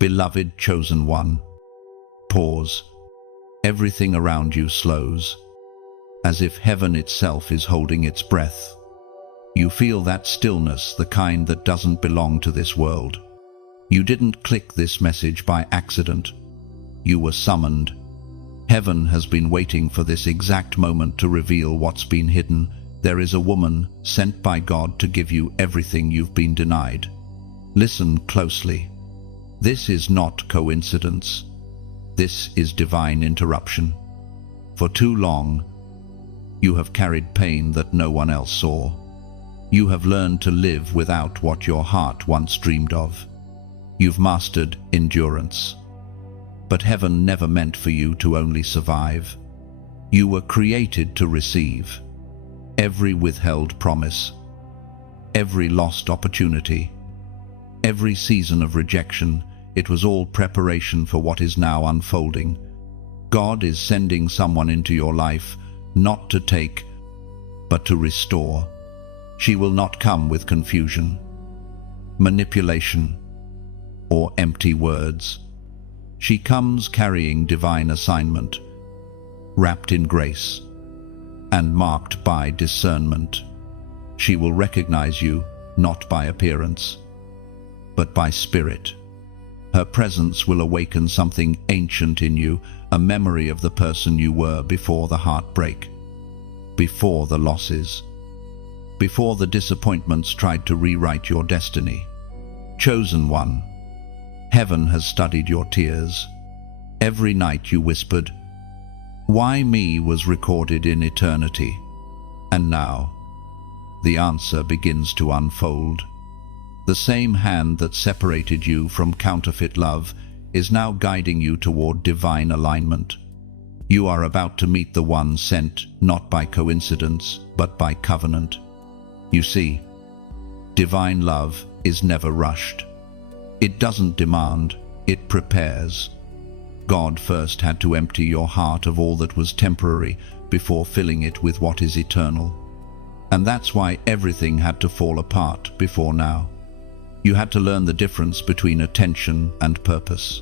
Beloved chosen one. Pause. Everything around you slows, as if heaven itself is holding its breath. You feel that stillness, the kind that doesn't belong to this world. You didn't click this message by accident. You were summoned. Heaven has been waiting for this exact moment to reveal what's been hidden. There is a woman sent by God to give you everything you've been denied. Listen closely. This is not coincidence. This is divine interruption. For too long, you have carried pain that no one else saw. You have learned to live without what your heart once dreamed of. You've mastered endurance. But heaven never meant for you to only survive. You were created to receive. Every withheld promise, every lost opportunity, every season of rejection, it was all preparation for what is now unfolding. God is sending someone into your life, not to take, but to restore. She will not come with confusion, manipulation, or empty words. She comes carrying divine assignment, wrapped in grace, and marked by discernment. She will recognize you not by appearance, but by spirit. Her presence will awaken something ancient in you, a memory of the person you were before the heartbreak, before the losses, before the disappointments tried to rewrite your destiny. Chosen one, heaven has studied your tears. Every night you whispered, "Why me?" was recorded in eternity. And now, the answer begins to unfold. The same hand that separated you from counterfeit love is now guiding you toward divine alignment. You are about to meet the one sent not by coincidence, but by covenant. You see, divine love is never rushed. It doesn't demand, it prepares. God first had to empty your heart of all that was temporary before filling it with what is eternal. And that's why everything had to fall apart before now. You had to learn the difference between attention and purpose,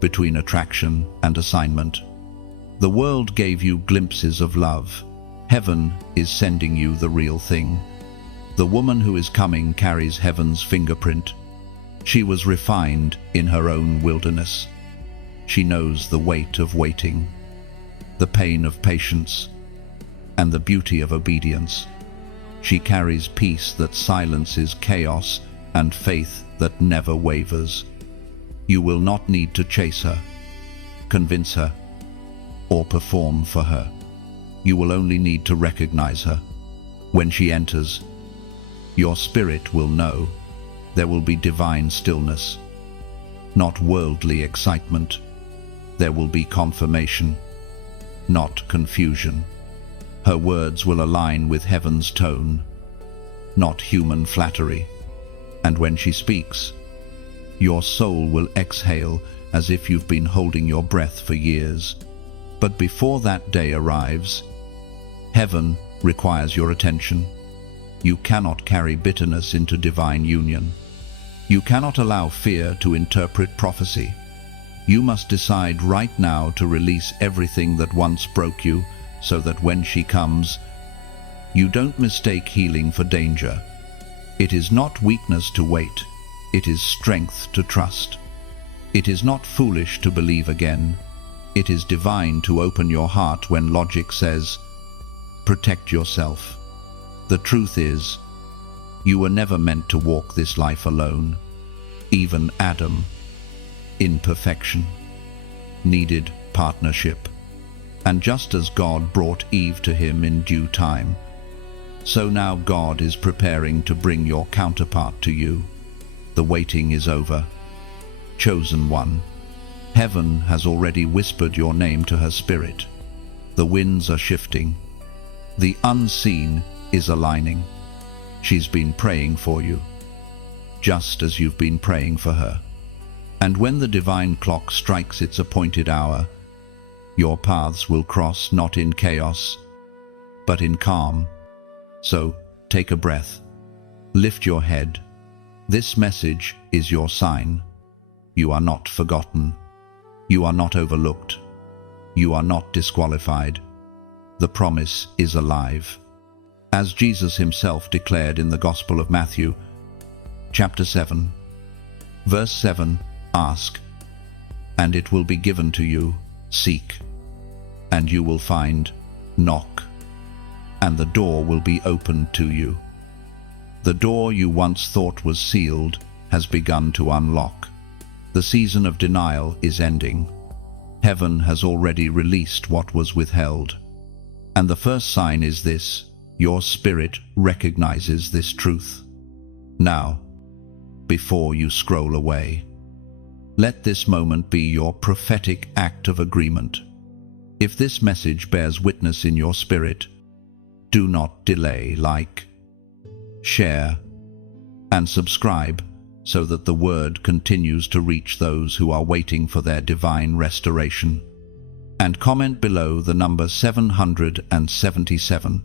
between attraction and assignment. The world gave you glimpses of love. Heaven is sending you the real thing. The woman who is coming carries heaven's fingerprint. She was refined in her own wilderness. She knows the weight of waiting, the pain of patience, and the beauty of obedience. She carries peace that silences chaos and faith that never wavers. You will not need to chase her, convince her, or perform for her. You will only need to recognize her. When she enters, your spirit will know. There will be divine stillness, not worldly excitement. There will be confirmation, not confusion. Her words will align with heaven's tone, not human flattery. And when she speaks, your soul will exhale as if you've been holding your breath for years. But before that day arrives, heaven requires your attention. You cannot carry bitterness into divine union. You cannot allow fear to interpret prophecy. You must decide right now to release everything that once broke you, so that when she comes, you don't mistake healing for danger. It is not weakness to wait. It is strength to trust. It is not foolish to believe again. It is divine to open your heart when logic says, protect yourself. The truth is, you were never meant to walk this life alone. Even Adam, in perfection, needed partnership. And just as God brought Eve to him in due time, so now God is preparing to bring your counterpart to you. The waiting is over. Chosen one, heaven has already whispered your name to her spirit. The winds are shifting. The unseen is aligning. She's been praying for you, just as you've been praying for her. And when the divine clock strikes its appointed hour, your paths will cross not in chaos, but in calm. So, take a breath. Lift your head. This message is your sign. You are not forgotten. You are not overlooked. You are not disqualified. The promise is alive. As Jesus himself declared in the Gospel of Matthew, chapter 7, verse 7, ask, and it will be given to you. Seek, and you will find. Knock, and the door will be opened to you. The door you once thought was sealed has begun to unlock. The season of denial is ending. Heaven has already released what was withheld. And the first sign is this: your spirit recognizes this truth. Now, before you scroll away, let this moment be your prophetic act of agreement. If this message bears witness in your spirit, do not delay. Like, share, and subscribe so that the word continues to reach those who are waiting for their divine restoration. And comment below the number 777,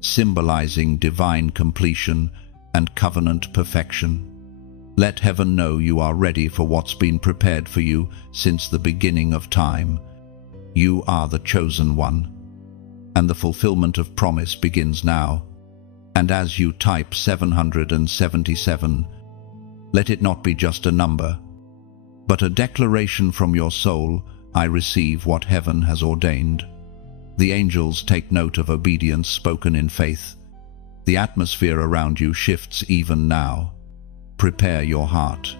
symbolizing divine completion and covenant perfection. Let heaven know you are ready for what's been prepared for you since the beginning of time. You are the chosen one, and the fulfillment of promise begins now. And as you type 777, let it not be just a number, but a declaration from your soul: I receive what heaven has ordained. The angels take note of obedience spoken in faith. The atmosphere around you shifts even now. Prepare your heart.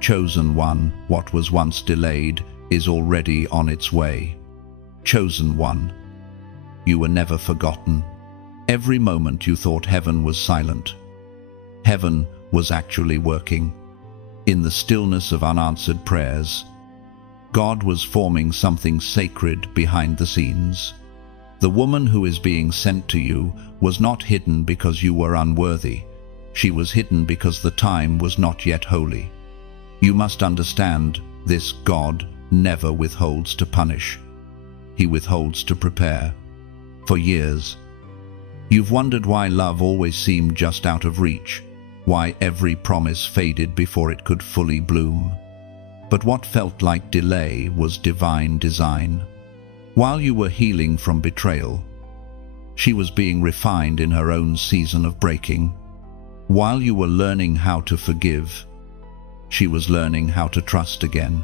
Chosen one, what was once delayed is already on its way. Chosen one, you were never forgotten. Every moment you thought heaven was silent, heaven was actually working. In the stillness of unanswered prayers, God was forming something sacred behind the scenes. The woman who is being sent to you was not hidden because you were unworthy. She was hidden because the time was not yet holy. You must understand this: God never withholds to punish. He withholds to prepare. For years, you've wondered why love always seemed just out of reach, why every promise faded before it could fully bloom. But what felt like delay was divine design. While you were healing from betrayal, she was being refined in her own season of breaking. While you were learning how to forgive, she was learning how to trust again.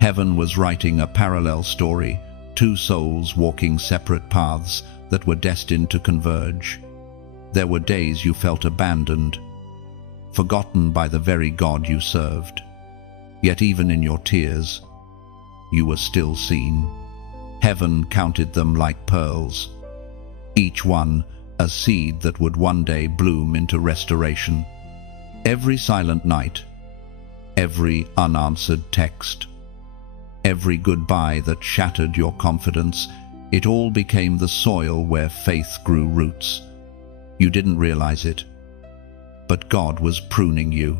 Heaven was writing a parallel story, two souls walking separate paths that were destined to converge. There were days you felt abandoned, forgotten by the very God you served. Yet even in your tears, you were still seen. Heaven counted them like pearls, each one a seed that would one day bloom into restoration. Every silent night, every unanswered text, every goodbye that shattered your confidence, it all became the soil where faith grew roots. You didn't realize it, but God was pruning you,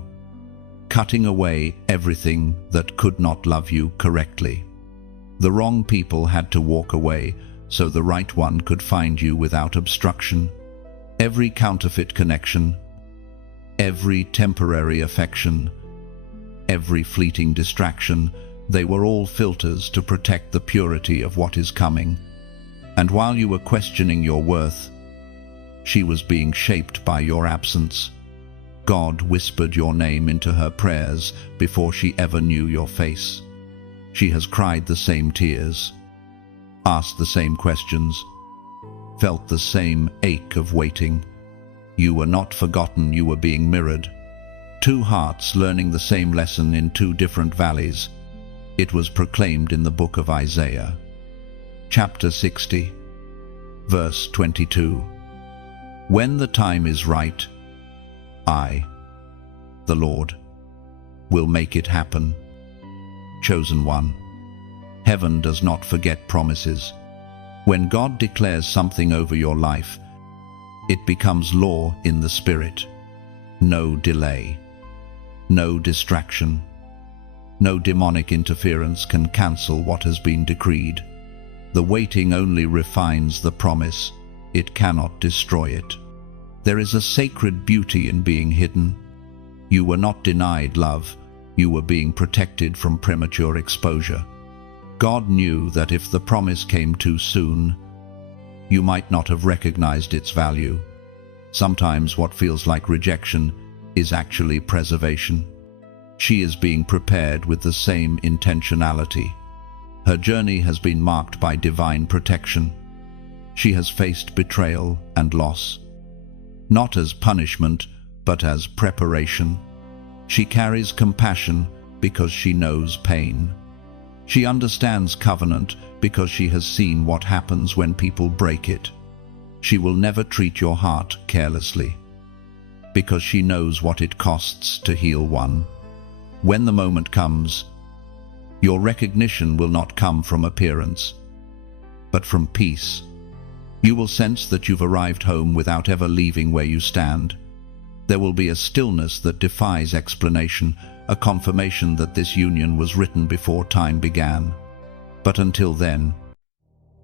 cutting away everything that could not love you correctly. The wrong people had to walk away so the right one could find you without obstruction. Every counterfeit connection, every temporary affection, every fleeting distraction, they were all filters to protect the purity of what is coming. And while you were questioning your worth, she was being shaped by your absence. God whispered your name into her prayers before she ever knew your face. She has cried the same tears, asked the same questions, felt the same ache of waiting. You were not forgotten, you were being mirrored. Two hearts learning the same lesson in two different valleys. It was proclaimed in the book of Isaiah, chapter 60, verse 22. When the time is right, I, the Lord, will make it happen. Chosen one, heaven does not forget promises. When God declares something over your life, it becomes law in the Spirit. No delay, no distraction, no demonic interference can cancel what has been decreed. The waiting only refines the promise. It cannot destroy it. There is a sacred beauty in being hidden. You were not denied love. You were being protected from premature exposure. God knew that if the promise came too soon, you might not have recognized its value. Sometimes what feels like rejection is actually preservation. She is being prepared with the same intentionality. Her journey has been marked by divine protection. She has faced betrayal and loss, not as punishment, but as preparation. She carries compassion because she knows pain. She understands covenant because she has seen what happens when people break it. She will never treat your heart carelessly because she knows what it costs to heal one. When the moment comes, your recognition will not come from appearance, but from peace. You will sense that you've arrived home without ever leaving where you stand. There will be a stillness that defies explanation, a confirmation that this union was written before time began. But until then,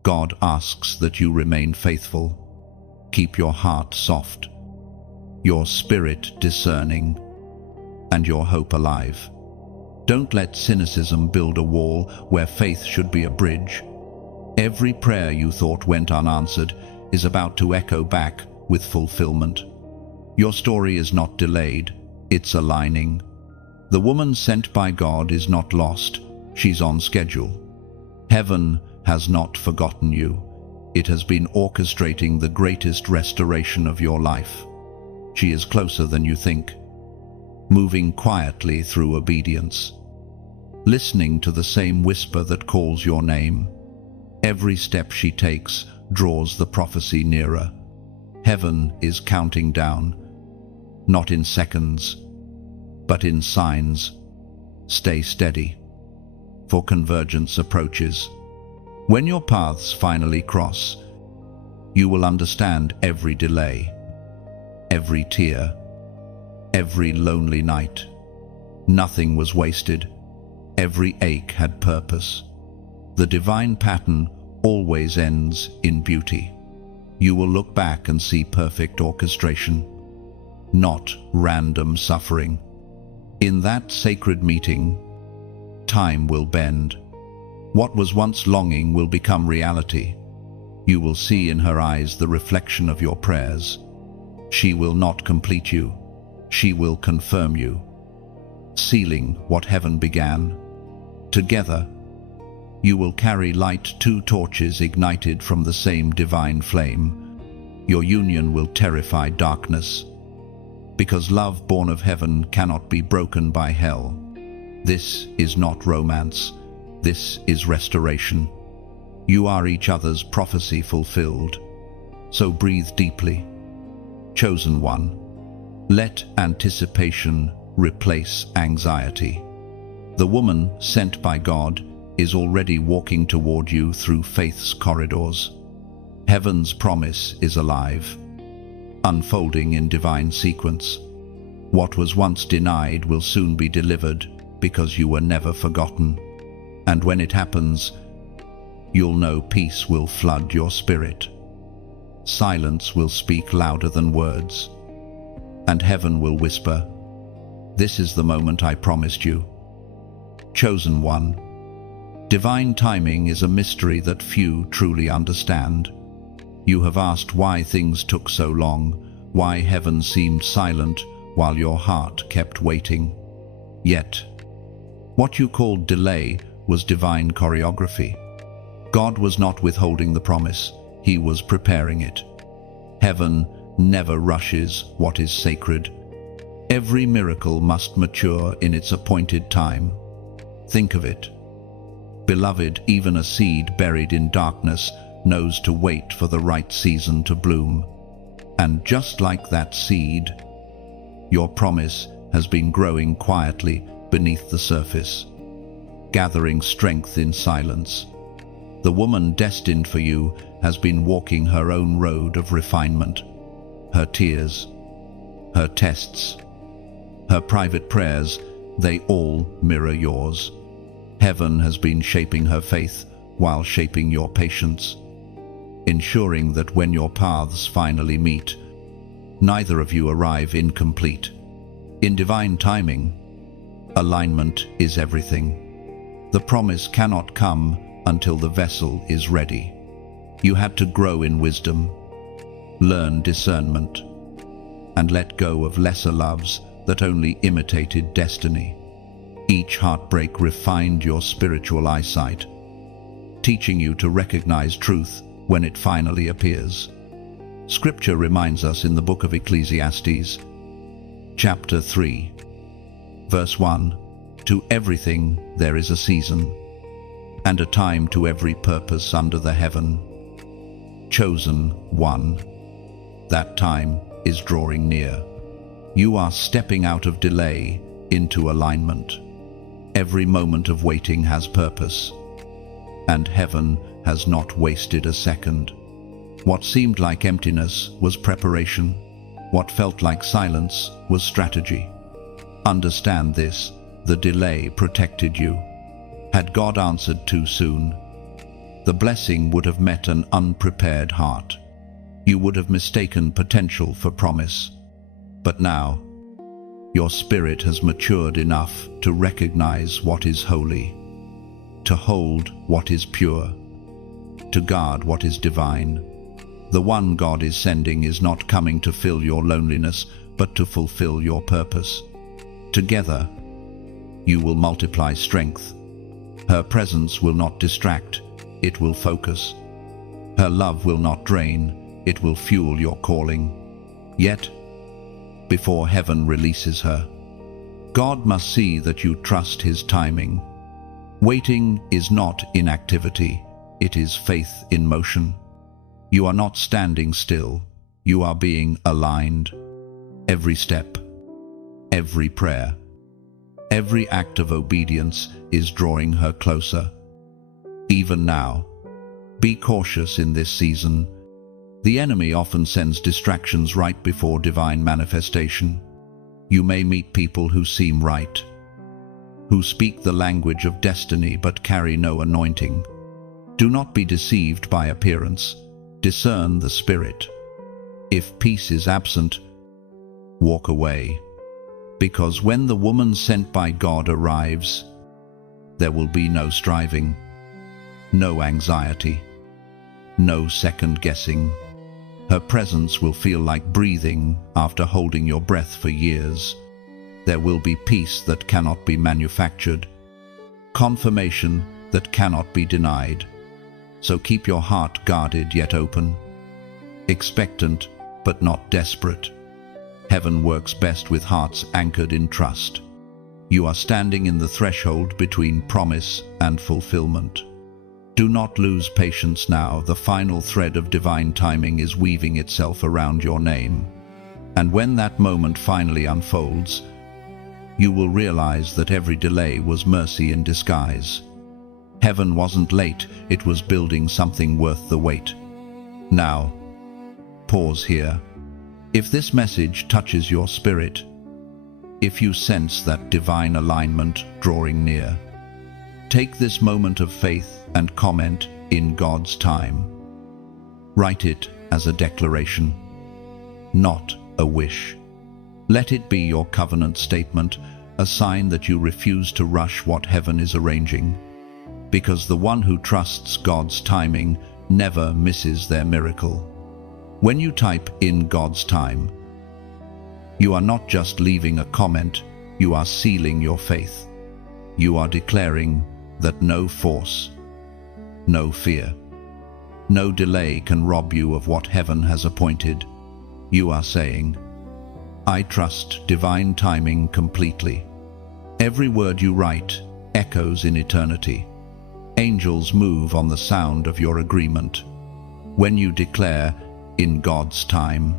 God asks that you remain faithful. Keep your heart soft, your spirit discerning, and your hope alive. Don't let cynicism build a wall where faith should be a bridge. Every prayer you thought went unanswered is about to echo back with fulfillment. Your story is not delayed, it's aligning. The woman sent by God is not lost, she's on schedule. Heaven has not forgotten you. It has been orchestrating the greatest restoration of your life. She is closer than you think, moving quietly through obedience, listening to the same whisper that calls your name. Every step she takes draws the prophecy nearer. Heaven is counting down, not in seconds, but in signs. Stay steady, for convergence approaches. When your paths finally cross, you will understand every delay, every tear, every lonely night. Nothing was wasted. Every ache had purpose. The divine pattern always ends in beauty. You will look back and see perfect orchestration, not random suffering. In that sacred meeting, time will bend. What was once longing will become reality. You will see in her eyes the reflection of your prayers. She will not complete you. She will confirm you, sealing what heaven began. Together, you will carry light, two torches ignited from the same divine flame. Your union will terrify darkness, because love born of heaven cannot be broken by hell. This is not romance. This is restoration. You are each other's prophecy fulfilled. So breathe deeply. Chosen one, let anticipation replace anxiety. The woman sent by God is already walking toward you through faith's corridors. Heaven's promise is alive, unfolding in divine sequence. What was once denied will soon be delivered because you were never forgotten. And when it happens, you'll know peace will flood your spirit. Silence will speak louder than words, and heaven will whisper, "This is the moment I promised you." Chosen one, divine timing is a mystery that few truly understand. You have asked why things took so long, why heaven seemed silent while your heart kept waiting. Yet, what you called delay was divine choreography. God was not withholding the promise, He was preparing it. Heaven never rushes what is sacred. Every miracle must mature in its appointed time. Think of it. Beloved, even a seed buried in darkness knows to wait for the right season to bloom. And just like that seed, your promise has been growing quietly beneath the surface, gathering strength in silence. The woman destined for you has been walking her own road of refinement. Her tears, her tests, her private prayers, they all mirror yours. Heaven has been shaping her faith while shaping your patience, ensuring that when your paths finally meet, neither of you arrive incomplete. In divine timing, Alignment is everything. The promise cannot come until the vessel is ready. You had to grow in wisdom, learn discernment, and let go of lesser loves that only imitated destiny. Each heartbreak refined your spiritual eyesight, teaching you to recognize truth when it finally appears. Scripture reminds us in the book of Ecclesiastes, chapter 3, verse 1, "To everything there is a season, and a time to every purpose under the heaven." Chosen one, that time is drawing near. You are stepping out of delay into alignment. Every moment of waiting has purpose, and heaven has not wasted a second. What seemed like emptiness was preparation. What felt like silence was strategy. Understand this: the delay protected you. Had God answered too soon, the blessing would have met an unprepared heart. You would have mistaken potential for promise. But now, your spirit has matured enough to recognize what is holy, to hold what is pure, to guard what is divine. The one God is sending is not coming to fill your loneliness, but to fulfill your purpose. Together, you will multiply strength. Her presence will not distract, it will focus. Her love will not drain, it will fuel your calling. Yet, before heaven releases her, God must see that you trust His timing. Waiting is not inactivity, it is faith in motion. You are not standing still, you are being aligned. Every step, every prayer, every act of obedience is drawing her closer. Even now, be cautious in this season. The enemy often sends distractions right before divine manifestation. You may meet people who seem right, who speak the language of destiny but carry no anointing. Do not be deceived by appearance. Discern the spirit. If peace is absent, walk away. Because when the woman sent by God arrives, there will be no striving, no anxiety, no second guessing. Her presence will feel like breathing after holding your breath for years. There will be peace that cannot be manufactured, confirmation that cannot be denied. So keep your heart guarded yet open, expectant but not desperate. Heaven works best with hearts anchored in trust. You are standing in the threshold between promise and fulfillment. Do not lose patience now. The final thread of divine timing is weaving itself around your name. And when that moment finally unfolds, you will realize that every delay was mercy in disguise. Heaven wasn't late, it was building something worth the wait. Now, pause here. If this message touches your spirit, if you sense that divine alignment drawing near, take this moment of faith and comment "in God's time." Write it as a declaration, not a wish. Let it be your covenant statement, a sign that you refuse to rush what heaven is arranging. Because the one who trusts God's timing never misses their miracle. When you type "in God's time," you are not just leaving a comment, you are sealing your faith. You are declaring that no force, no fear, no delay can rob you of what heaven has appointed. You are saying, "I trust divine timing completely." Every word you write echoes in eternity. Angels move on the sound of your agreement. When you declare "in God's time,"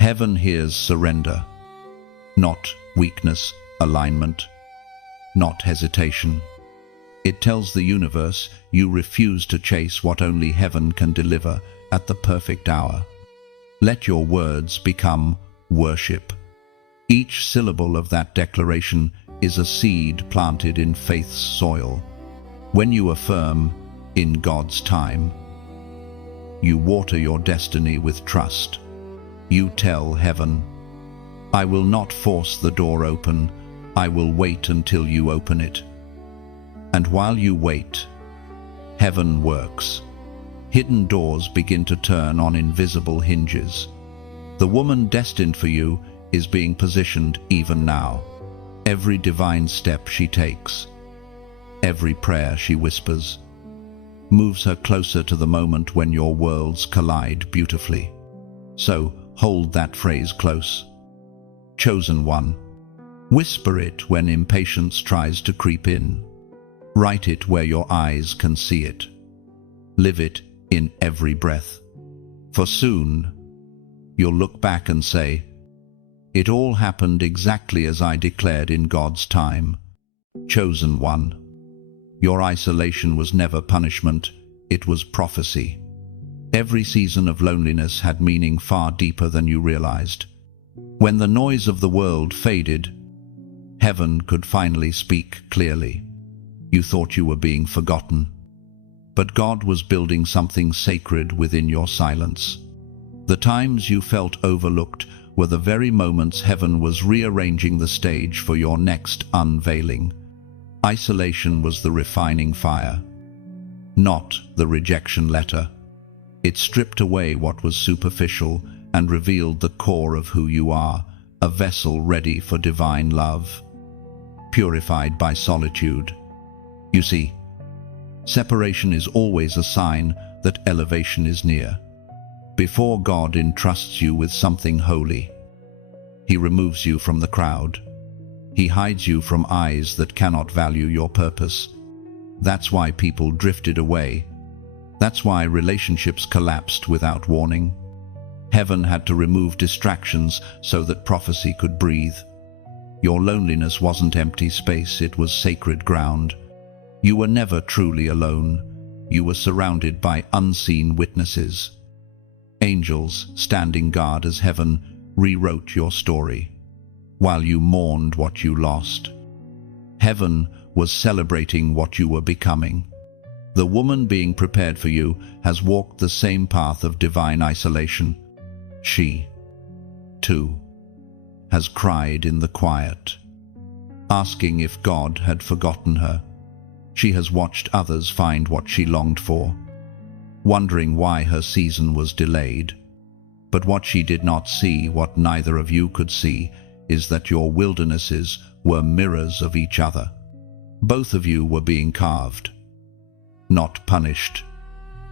heaven hears surrender, not weakness, alignment, not hesitation. It tells the universe you refuse to chase what only heaven can deliver at the perfect hour. Let your words become worship. Each syllable of that declaration is a seed planted in faith's soil. When you affirm "in God's time," you water your destiny with trust. You tell heaven, "I will not force the door open, I will wait until you open it. And while you wait, heaven works. Hidden doors begin to turn on invisible hinges. The woman destined for you is being positioned even now. Every divine step she takes, every prayer she whispers, moves her closer to the moment when your worlds collide beautifully. So hold that phrase close. Chosen one. Whisper it when impatience tries to creep in. Write it where your eyes can see it. Live it in every breath. For soon, you'll look back and say, it all happened exactly as I declared in God's time. Chosen one. Your isolation was never punishment, it was prophecy. Every season of loneliness had meaning far deeper than you realized. When the noise of the world faded, heaven could finally speak clearly. You thought you were being forgotten, but God was building something sacred within your silence. The times you felt overlooked were the very moments heaven was rearranging the stage for your next unveiling. Isolation was the refining fire, not the rejection letter. It stripped away what was superficial and revealed the core of who you are, a vessel ready for divine love, purified by solitude. You see, separation is always a sign that elevation is near. Before God entrusts you with something holy, He removes you from the crowd. He hides you from eyes that cannot value your purpose. That's why people drifted away. That's why relationships collapsed without warning. Heaven had to remove distractions so that prophecy could breathe. Your loneliness wasn't empty space, it was sacred ground. You were never truly alone. You were surrounded by unseen witnesses. Angels standing guard as heaven rewrote your story. While you mourned what you lost, heaven was celebrating what you were becoming. The woman being prepared for you has walked the same path of divine isolation. She, too, has cried in the quiet, asking if God had forgotten her. She has watched others find what she longed for, wondering why her season was delayed. But what she did not see, what neither of you could see, is that your wildernesses were mirrors of each other. Both of you were being carved, not punished.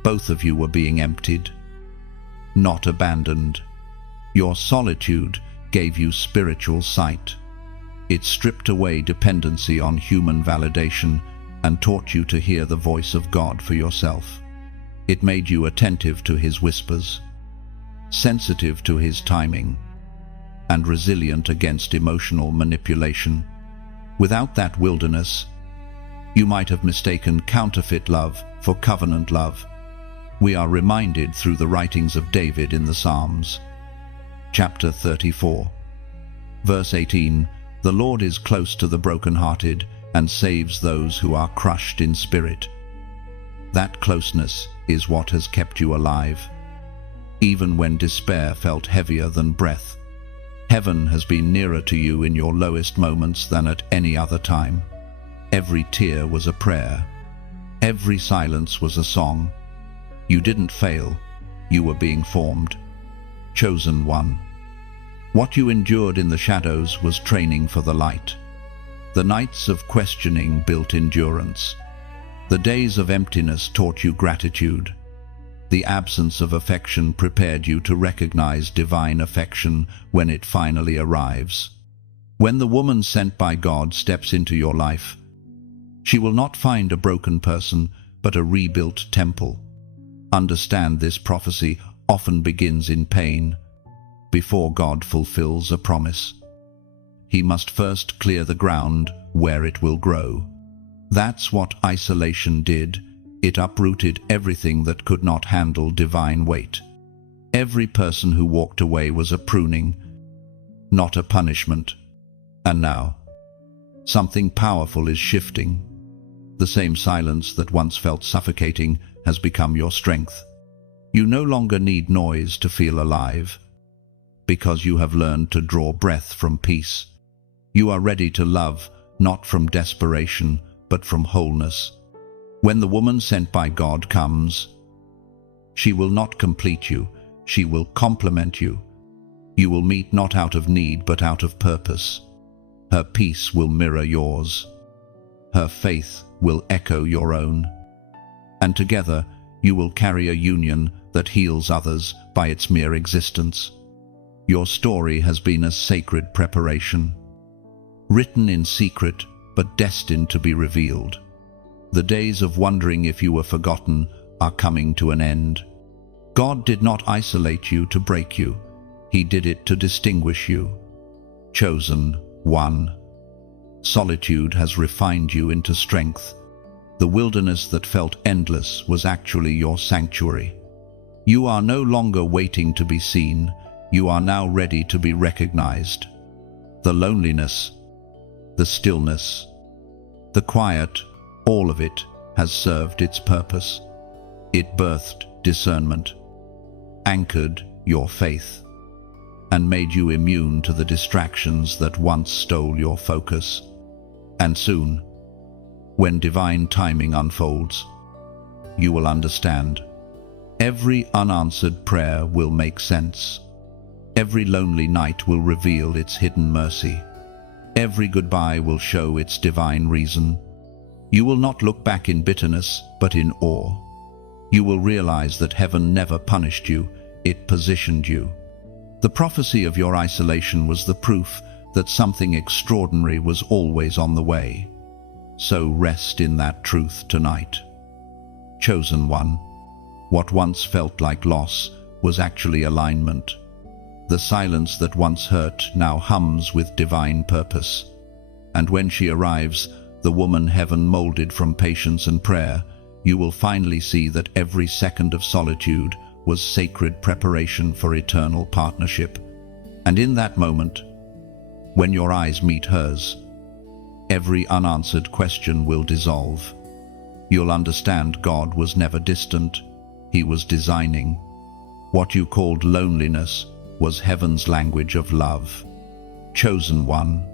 Both of you were being emptied, not abandoned. Your solitude gave you spiritual sight. It stripped away dependency on human validation and taught you to hear the voice of God for yourself. It made you attentive to His whispers, sensitive to His timing, and resilient against emotional manipulation. Without that wilderness, you might have mistaken counterfeit love for covenant love. We are reminded through the writings of David in the Psalms. Chapter 34, verse 18, "The Lord is close to the brokenhearted and saves those who are crushed in spirit." That closeness is what has kept you alive. Even when despair felt heavier than breath, heaven has been nearer to you in your lowest moments than at any other time. Every tear was a prayer. Every silence was a song. You didn't fail. You were being formed. Chosen one. What you endured in the shadows was training for the light. The nights of questioning built endurance. The days of emptiness taught you gratitude. The absence of affection prepared you to recognize divine affection when it finally arrives. When the woman sent by God steps into your life, she will not find a broken person, but a rebuilt temple. Understand, this prophecy often begins in pain. Before God fulfills a promise, He must first clear the ground where it will grow. That's what isolation did. It uprooted everything that could not handle divine weight. Every person who walked away was a pruning, not a punishment. And now, something powerful is shifting. The same silence that once felt suffocating has become your strength. You no longer need noise to feel alive, because you have learned to draw breath from peace. You are ready to love, not from desperation, but from wholeness. When the woman sent by God comes, she will not complete you, she will complement you. You will meet not out of need, but out of purpose. Her peace will mirror yours. Her faith will echo your own. And together, you will carry a union that heals others by its mere existence. Your story has been a sacred preparation, written in secret, but destined to be revealed. The days of wondering if you were forgotten are coming to an end. God did not isolate you to break you. He did it to distinguish you. Chosen one. Solitude has refined you into strength. The wilderness that felt endless was actually your sanctuary. You are no longer waiting to be seen. You are now ready to be recognized. The loneliness, the stillness, the quiet, all of it has served its purpose. It birthed discernment, anchored your faith, and made you immune to the distractions that once stole your focus. And soon, when divine timing unfolds, you will understand. Every unanswered prayer will make sense. Every lonely night will reveal its hidden mercy. Every goodbye will show its divine reason. You will not look back in bitterness, but in awe. You will realize that heaven never punished you, it positioned you. The prophecy of your isolation was the proof that something extraordinary was always on the way. So rest in that truth tonight. Chosen one, what once felt like loss was actually alignment. The silence that once hurt now hums with divine purpose. And when she arrives, the woman heaven molded from patience and prayer, you will finally see that every second of solitude was sacred preparation for eternal partnership. And in that moment, when your eyes meet hers, every unanswered question will dissolve. You'll understand God was never distant. He was designing. What you called loneliness was heaven's language of love. Chosen one,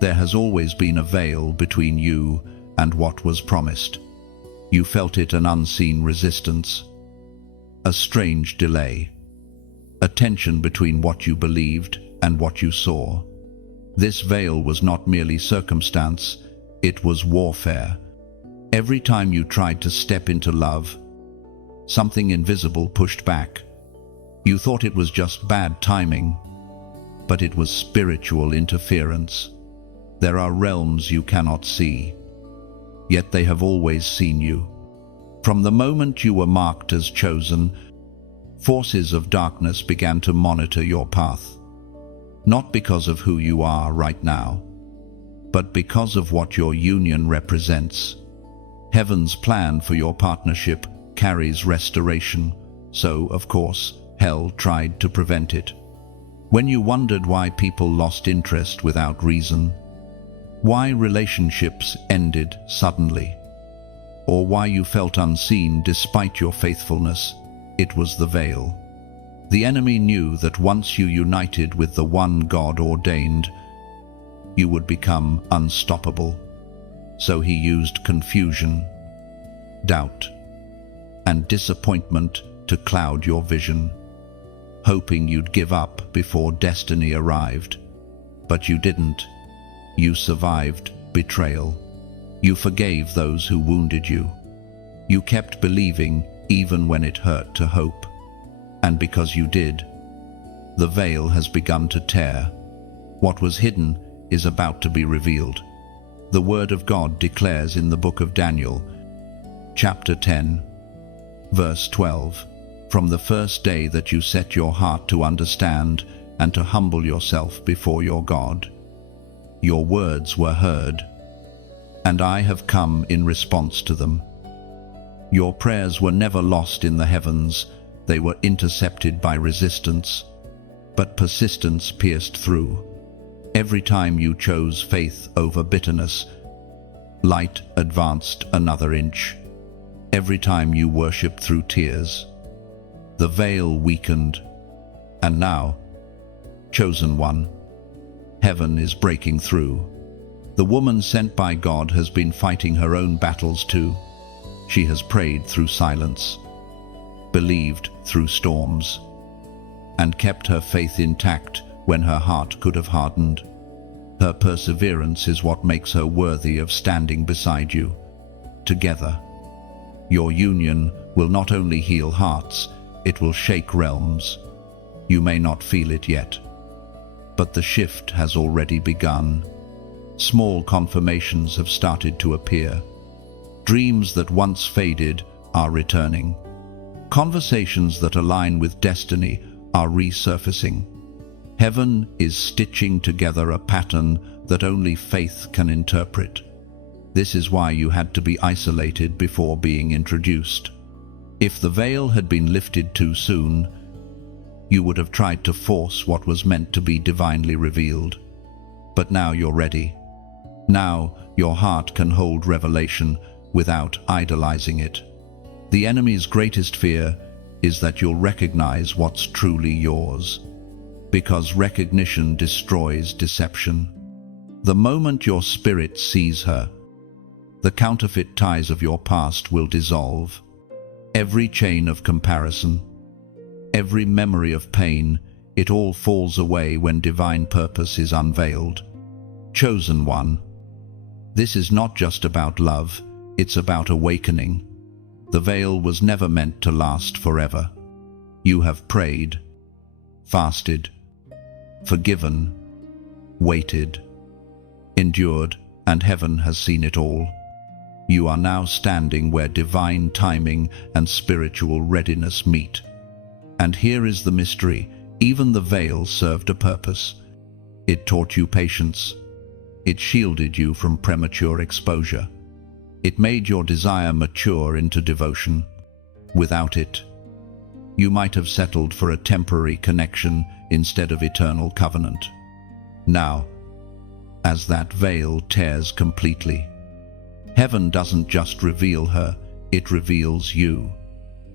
there has always been a veil between you and what was promised. You felt it, an unseen resistance, a strange delay, a tension between what you believed and what you saw. This veil was not merely circumstance, it was warfare. Every time you tried to step into love, something invisible pushed back. You thought it was just bad timing, but it was spiritual interference. There are realms you cannot see, yet they have always seen you. From the moment you were marked as chosen, forces of darkness began to monitor your path. Not because of who you are right now, but because of what your union represents. Heaven's plan for your partnership carries restoration, so, of course, hell tried to prevent it. When you wondered why people lost interest without reason, why relationships ended suddenly, or why you felt unseen despite your faithfulness, it was the veil. The enemy knew that once you united with the one God ordained, you would become unstoppable. So he used confusion, doubt, and disappointment to cloud your vision, hoping you'd give up before destiny arrived. But you didn't. You survived betrayal. You forgave those who wounded you. You kept believing even when it hurt to hope. And because you did, the veil has begun to tear. What was hidden is about to be revealed. The Word of God declares in the book of Daniel, chapter 10, verse 12, "From the first day that you set your heart to understand and to humble yourself before your God, your words were heard, and I have come in response to them." Your prayers were never lost in the heavens. They were intercepted by resistance, but persistence pierced through. Every time you chose faith over bitterness, light advanced another inch. Every time you worshipped through tears, the veil weakened. And now, chosen one, Heaven is breaking through. The woman sent by God has been fighting her own battles too. She has prayed through silence, believed through storms, and kept her faith intact when her heart could have hardened. Her perseverance is what makes her worthy of standing beside you. Together, your union will not only heal hearts, it will shake realms. You may not feel it yet, but the shift has already begun. Small confirmations have started to appear. Dreams that once faded are returning. Conversations that align with destiny are resurfacing. Heaven is stitching together a pattern that only faith can interpret. This is why you had to be isolated before being introduced. If the veil had been lifted too soon, you would have tried to force what was meant to be divinely revealed. But now you're ready. Now your heart can hold revelation without idolizing it. The enemy's greatest fear is that you'll recognize what's truly yours, because recognition destroys deception. The moment your spirit sees her, the counterfeit ties of your past will dissolve. Every chain of comparison, every memory of pain, it all falls away when divine purpose is unveiled. Chosen one. This is not just about love, it's about awakening. The veil was never meant to last forever. You have prayed, fasted, forgiven, waited, endured, and heaven has seen it all. You are now standing where divine timing and spiritual readiness meet. And here is the mystery. Even the veil served a purpose. It taught you patience. It shielded you from premature exposure. It made your desire mature into devotion. Without it, you might have settled for a temporary connection instead of eternal covenant. Now, as that veil tears completely, heaven doesn't just reveal her, it reveals you.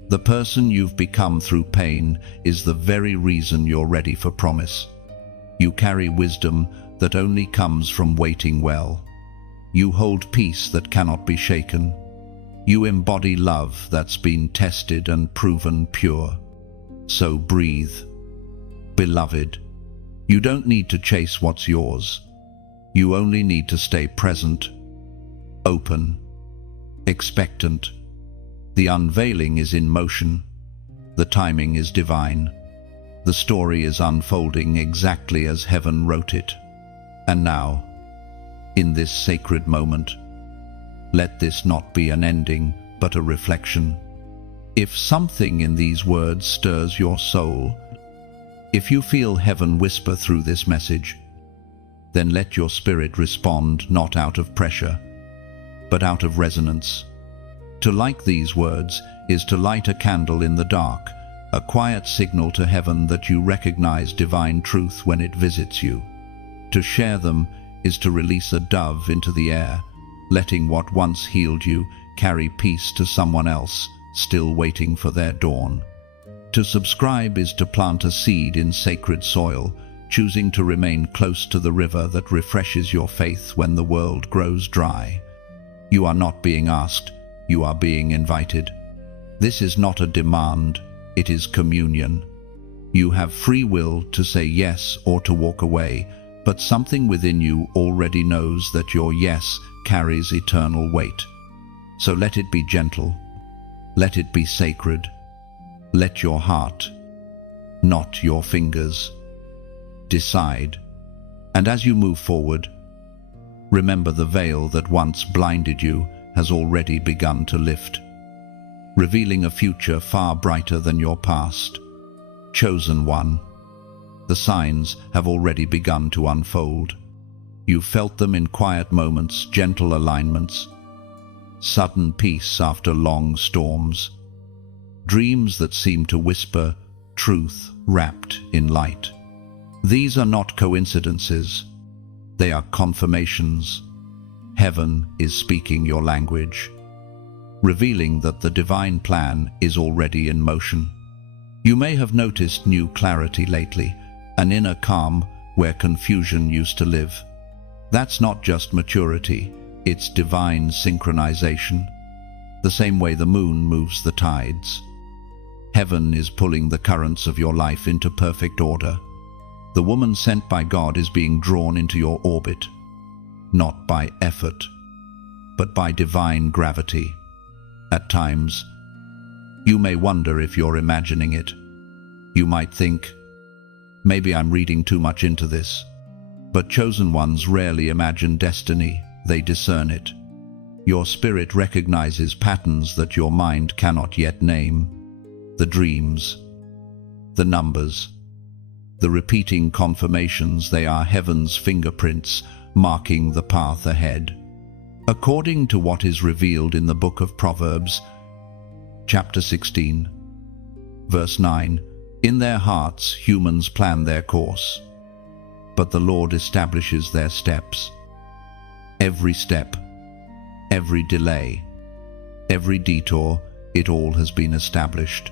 The person you've become through pain is the very reason you're ready for promise. You carry wisdom that only comes from waiting well. You hold peace that cannot be shaken. You embody love that's been tested and proven pure. So breathe. Beloved, you don't need to chase what's yours. You only need to stay present, open, expectant. The unveiling is in motion. The timing is divine. The story is unfolding exactly as heaven wrote it. And now, in this sacred moment, let this not be an ending, but a reflection. If something in these words stirs your soul, if you feel heaven whisper through this message, then let your spirit respond not out of pressure, but out of resonance. To like these words is to light a candle in the dark, a quiet signal to heaven that you recognize divine truth when it visits you. To share them is to release a dove into the air, letting what once healed you carry peace to someone else still waiting for their dawn. To subscribe is to plant a seed in sacred soil, choosing to remain close to the river that refreshes your faith when the world grows dry. You are not being asked, you are being invited. This is not a demand, it is communion. You have free will to say yes or to walk away, but something within you already knows that your yes carries eternal weight. So let it be gentle. Let it be sacred. Let your heart, not your fingers, decide. And as you move forward, remember the veil that once blinded you has already begun to lift, revealing a future far brighter than your past. Chosen one. The signs have already begun to unfold. You felt them in quiet moments, gentle alignments, sudden peace after long storms, dreams that seem to whisper truth wrapped in light. These are not coincidences, they are confirmations. Heaven is speaking your language, revealing that the divine plan is already in motion. You may have noticed new clarity lately, an inner calm where confusion used to live. That's not just maturity, it's divine synchronization. The same way the moon moves the tides. Heaven is pulling the currents of your life into perfect order. The woman sent by God is being drawn into your orbit, not by effort, but by divine gravity. At times, you may wonder if you're imagining it. You might think, maybe I'm reading too much into this. But chosen ones rarely imagine destiny, they discern it. Your spirit recognizes patterns that your mind cannot yet name. The dreams, the numbers, the repeating confirmations, they are heaven's fingerprints marking the path ahead. According to what is revealed in the book of Proverbs, chapter 16, verse 9, in their hearts humans plan their course, but the Lord establishes their steps. Every step, every delay, every detour, it all has been established.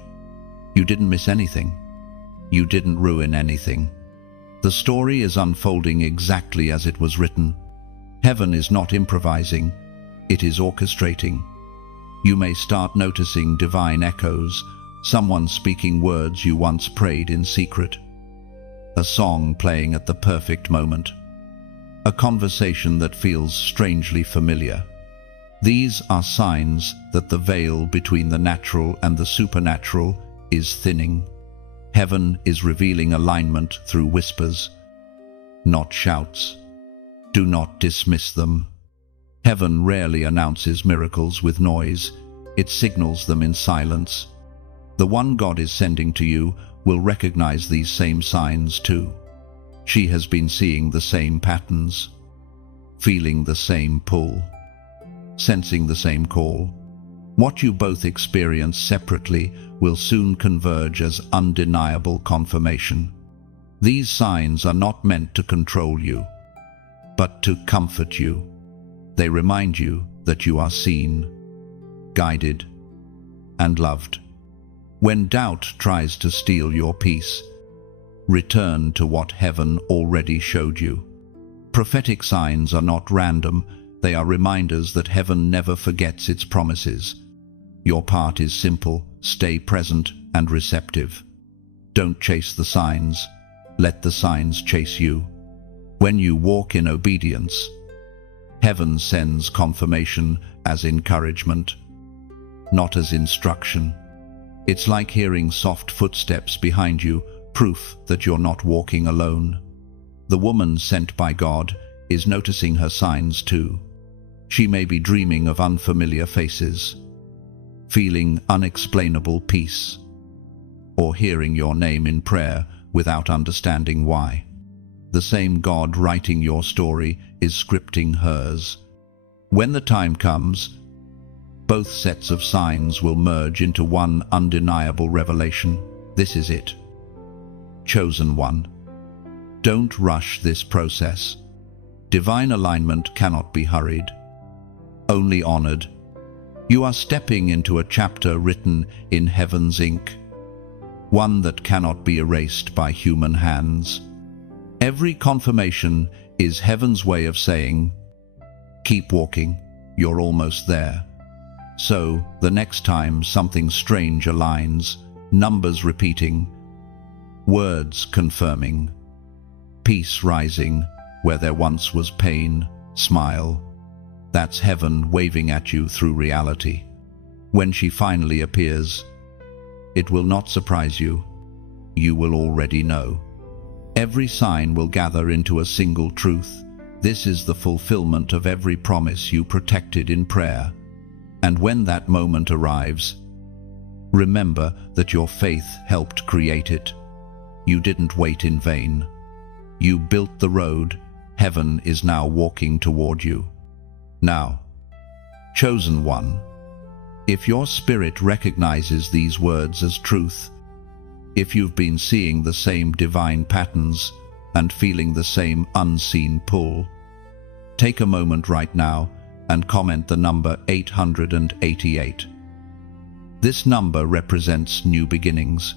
You didn't miss anything. You didn't ruin anything. The story is unfolding exactly as it was written. Heaven is not improvising, it is orchestrating. You may start noticing divine echoes, someone speaking words you once prayed in secret, a song playing at the perfect moment, a conversation that feels strangely familiar. These are signs that the veil between the natural and the supernatural is thinning. Heaven is revealing alignment through whispers, not shouts. Do not dismiss them. Heaven rarely announces miracles with noise, it signals them in silence. The one God is sending to you will recognize these same signs too. She has been seeing the same patterns, feeling the same pull, sensing the same call. What you both experience separately will soon converge as undeniable confirmation. These signs are not meant to control you, but to comfort you. They remind you that you are seen, guided, and loved. When doubt tries to steal your peace, return to what heaven already showed you. Prophetic signs are not random, they are reminders that heaven never forgets its promises. Your part is simple: stay present and receptive. Don't chase the signs, let the signs chase you. When you walk in obedience, heaven sends confirmation as encouragement, not as instruction. It's like hearing soft footsteps behind you, proof that you're not walking alone. The woman sent by God is noticing her signs too. She may be dreaming of unfamiliar faces, feeling unexplainable peace, or hearing your name in prayer without understanding why. The same God writing your story is scripting hers. When the time comes, both sets of signs will merge into one undeniable revelation. This is it. Chosen one. Don't rush this process. Divine alignment cannot be hurried, only honored. You are stepping into a chapter written in heaven's ink, one that cannot be erased by human hands. Every confirmation is heaven's way of saying, keep walking, you're almost there. So, the next time something strange aligns, numbers repeating, words confirming, peace rising where there once was pain, smile. That's heaven waving at you through reality. When she finally appears, it will not surprise you. You will already know. Every sign will gather into a single truth. This is the fulfillment of every promise you protected in prayer. And when that moment arrives, remember that your faith helped create it. You didn't wait in vain. You built the road. Heaven is now walking toward you. Now, chosen one, if your spirit recognizes these words as truth, if you've been seeing the same divine patterns and feeling the same unseen pull, take a moment right now and comment the number 888. This number represents new beginnings,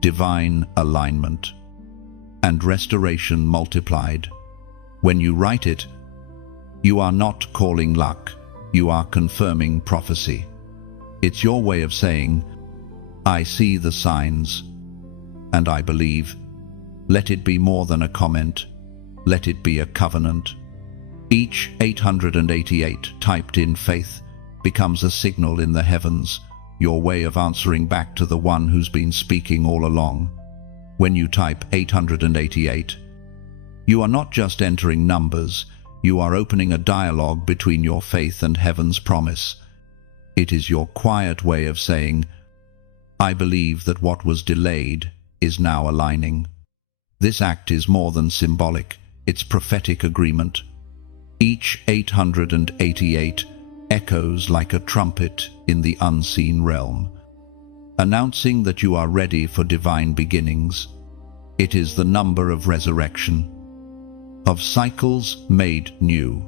divine alignment. and restoration multiplied. When you write it, you are not calling luck, you are confirming prophecy. It's your way of saying, I see the signs, and I believe. Let it be more than a comment, let it be a covenant. Each 888 typed in faith becomes a signal in the heavens, your way of answering back to the one who's been speaking all along. When you type 888, you are not just entering numbers, you are opening a dialogue between your faith and heaven's promise. It is your quiet way of saying, I believe that what was delayed is now aligning. This act is more than symbolic, it's prophetic agreement. Each 888 echoes like a trumpet in the unseen realm, announcing that you are ready for divine beginnings. It is the number of resurrection, of cycles made new,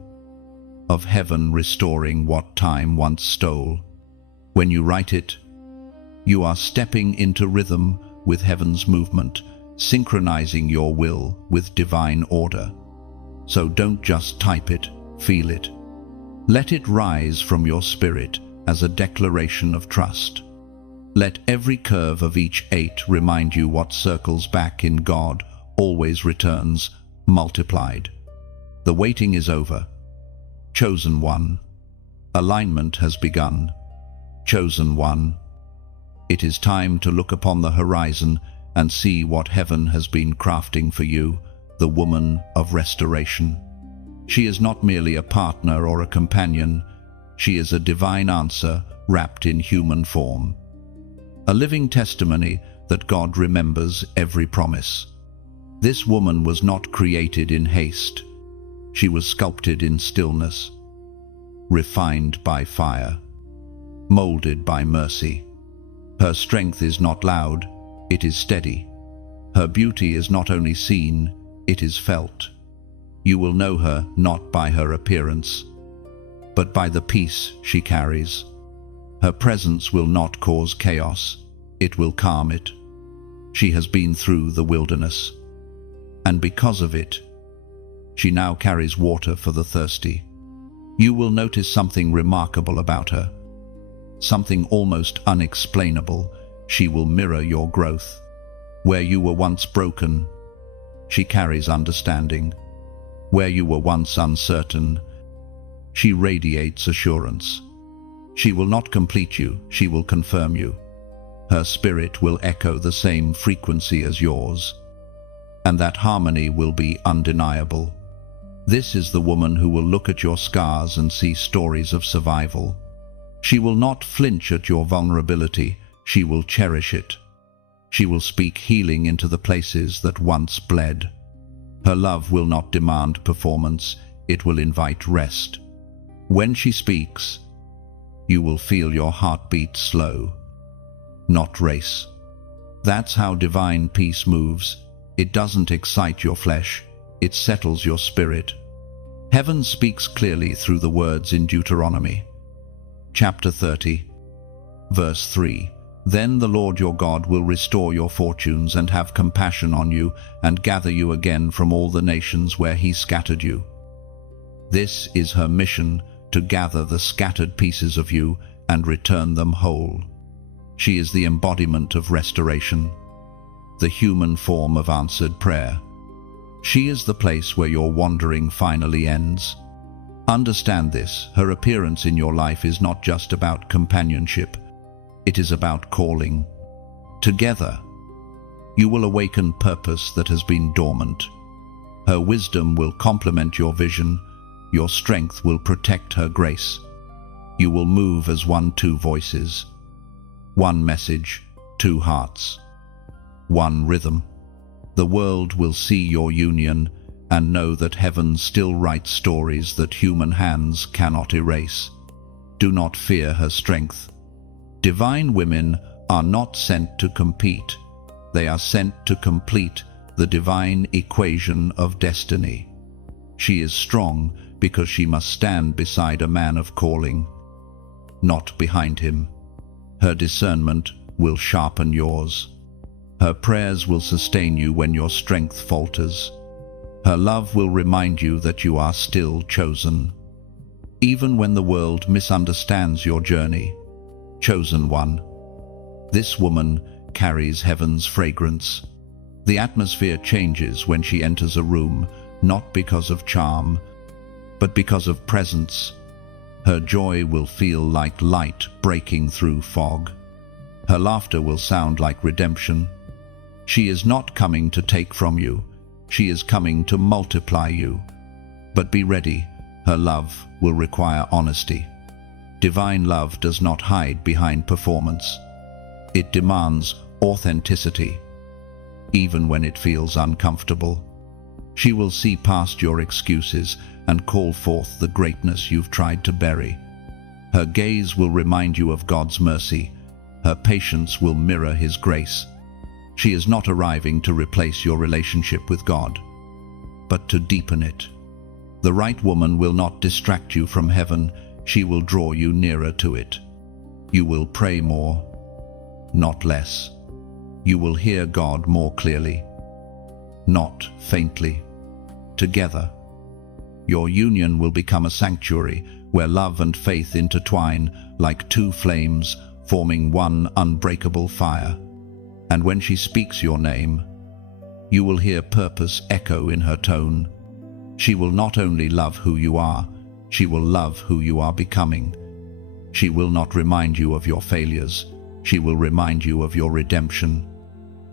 of heaven restoring what time once stole. When you write it, you are stepping into rhythm with heaven's movement, synchronizing your will with divine order. So don't just type it, feel it. Let it rise from your spirit as a declaration of trust. Let every curve of each 8 remind you what circles back in God always returns, multiplied. The waiting is over. Chosen one. Alignment has begun. Chosen one. It is time to look upon the horizon and see what heaven has been crafting for you, the woman of restoration. She is not merely a partner or a companion, she is a divine answer wrapped in human form. A living testimony that God remembers every promise. This woman was not created in haste. She was sculpted in stillness, refined by fire, molded by mercy. Her strength is not loud, it is steady. Her beauty is not only seen, it is felt. You will know her not by her appearance, but by the peace she carries. Her presence will not cause chaos, it will calm it. She has been through the wilderness, and because of it, she now carries water for the thirsty. You will notice something remarkable about her, something almost unexplainable. She will mirror your growth. Where you were once broken, she carries understanding. Where you were once uncertain, she radiates assurance. She will not complete you, she will confirm you. Her spirit will echo the same frequency as yours, and that harmony will be undeniable. This is the woman who will look at your scars and see stories of survival. She will not flinch at your vulnerability, she will cherish it. She will speak healing into the places that once bled. Her love will not demand performance, it will invite rest. When she speaks, you will feel your heartbeat slow, not race. That's how divine peace moves. It doesn't excite your flesh, it settles your spirit. Heaven speaks clearly through the words in Deuteronomy. Chapter 30, verse 3. Then the Lord your God will restore your fortunes and have compassion on you and gather you again from all the nations where he scattered you. This is her mission, to gather the scattered pieces of you and return them whole. She is the embodiment of restoration, the human form of answered prayer. She is the place where your wandering finally ends. Understand this, her appearance in your life is not just about companionship. It is about calling. Together, you will awaken purpose that has been dormant. Her wisdom will complement your vision. Your strength will protect her grace. You will move as one, two voices. One message, two hearts. One rhythm. The world will see your union and know that heaven still writes stories that human hands cannot erase. Do not fear her strength. Divine women are not sent to compete. They are sent to complete the divine equation of destiny. She is strong because she must stand beside a man of calling, not behind him. Her discernment will sharpen yours. Her prayers will sustain you when your strength falters. Her love will remind you that you are still chosen. Even when the world misunderstands your journey. Chosen one. This woman carries heaven's fragrance. The atmosphere changes when she enters a room, not because of charm, but because of presence. Her joy will feel like light breaking through fog. Her laughter will sound like redemption. She is not coming to take from you. She is coming to multiply you. But be ready. Her love will require honesty. Divine love does not hide behind performance. It demands authenticity, even when it feels uncomfortable. She will see past your excuses and call forth the greatness you've tried to bury. Her gaze will remind you of God's mercy. Her patience will mirror His grace. She is not arriving to replace your relationship with God, but to deepen it. The right woman will not distract you from heaven. She will draw you nearer to it. You will pray more, not less. You will hear God more clearly, not faintly. Together, your union will become a sanctuary where love and faith intertwine like two flames, forming one unbreakable fire. And when she speaks your name, you will hear purpose echo in her tone. She will not only love who you are, she will love who you are becoming. She will not remind you of your failures. She will remind you of your redemption.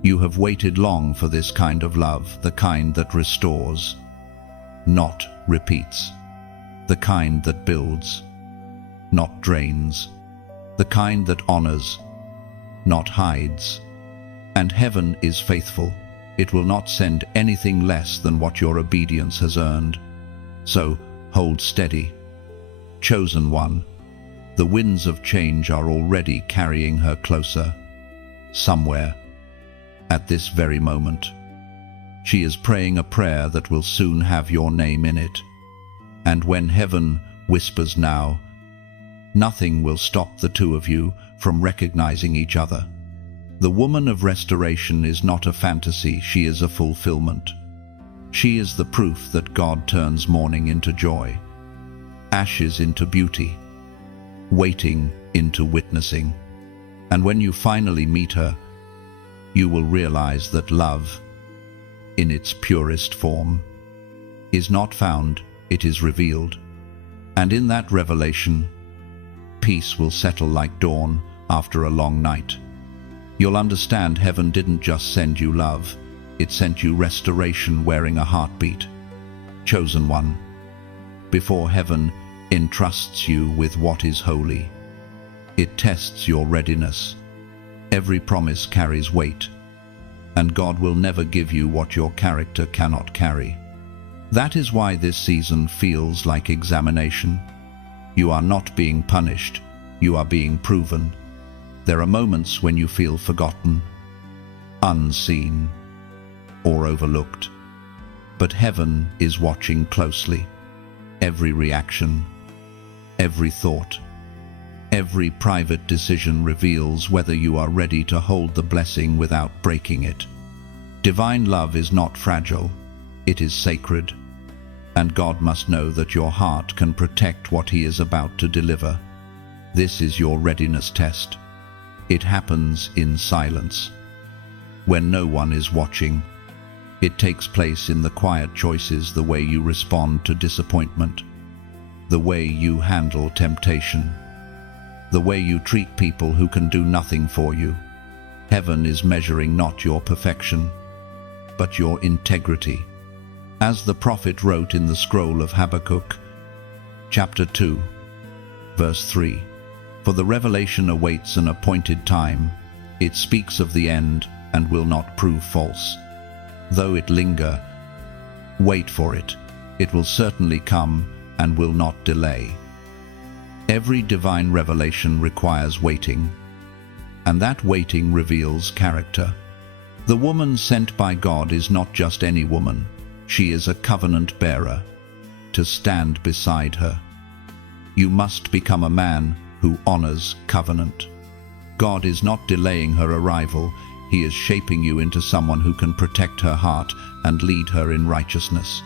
You have waited long for this kind of love, the kind that restores, not repeats, the kind that builds, not drains, the kind that honors, not hides. And heaven is faithful. It will not send anything less than what your obedience has earned. So hold steady. Chosen one, the winds of change are already carrying her closer. Somewhere, at this very moment, she is praying a prayer that will soon have your name in it. And when heaven whispers now, nothing will stop the two of you from recognizing each other. The woman of restoration is not a fantasy, she is a fulfillment. She is the proof that God turns mourning into joy, ashes into beauty, waiting into witnessing. And when you finally meet her, you will realize that love, in its purest form, is not found, it is revealed. And in that revelation, peace will settle like dawn after a long night. You'll understand heaven didn't just send you love, it sent you restoration wearing a heartbeat. Chosen one, before heaven entrusts you with what is holy, it tests your readiness. Every promise carries weight, and God will never give you what your character cannot carry. That is why this season feels like examination. You are not being punished, you are being proven. There are moments when you feel forgotten, unseen, or overlooked. But heaven is watching closely. Every reaction, every thought, every private decision reveals whether you are ready to hold the blessing without breaking it. Divine love is not fragile, it is sacred. And God must know that your heart can protect what He is about to deliver. This is your readiness test. It happens in silence, when no one is watching. It takes place in the quiet choices, the way you respond to disappointment, the way you handle temptation, the way you treat people who can do nothing for you. Heaven is measuring not your perfection, but your integrity. As the prophet wrote in the scroll of Habakkuk, chapter 2, verse 3, "For the revelation awaits an appointed time. It speaks of the end and will not prove false. Though it linger, wait for it. It will certainly come and will not delay." Every divine revelation requires waiting, and that waiting reveals character. The woman sent by God is not just any woman. She is a covenant bearer. To stand beside her, you must become a man who honors covenant. God is not delaying her arrival, He is shaping you into someone who can protect her heart and lead her in righteousness.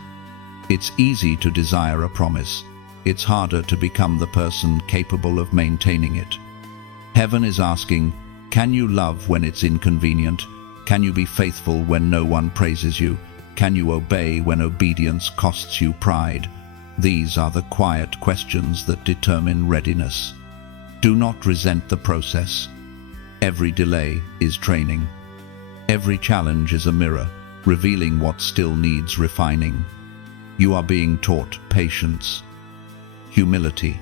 It's easy to desire a promise. It's harder to become the person capable of maintaining it. Heaven is asking, can you love when it's inconvenient? Can you be faithful when no one praises you? Can you obey when obedience costs you pride? These are the quiet questions that determine readiness. Do not resent the process. Every delay is training. Every challenge is a mirror, revealing what still needs refining. You are being taught patience, humility,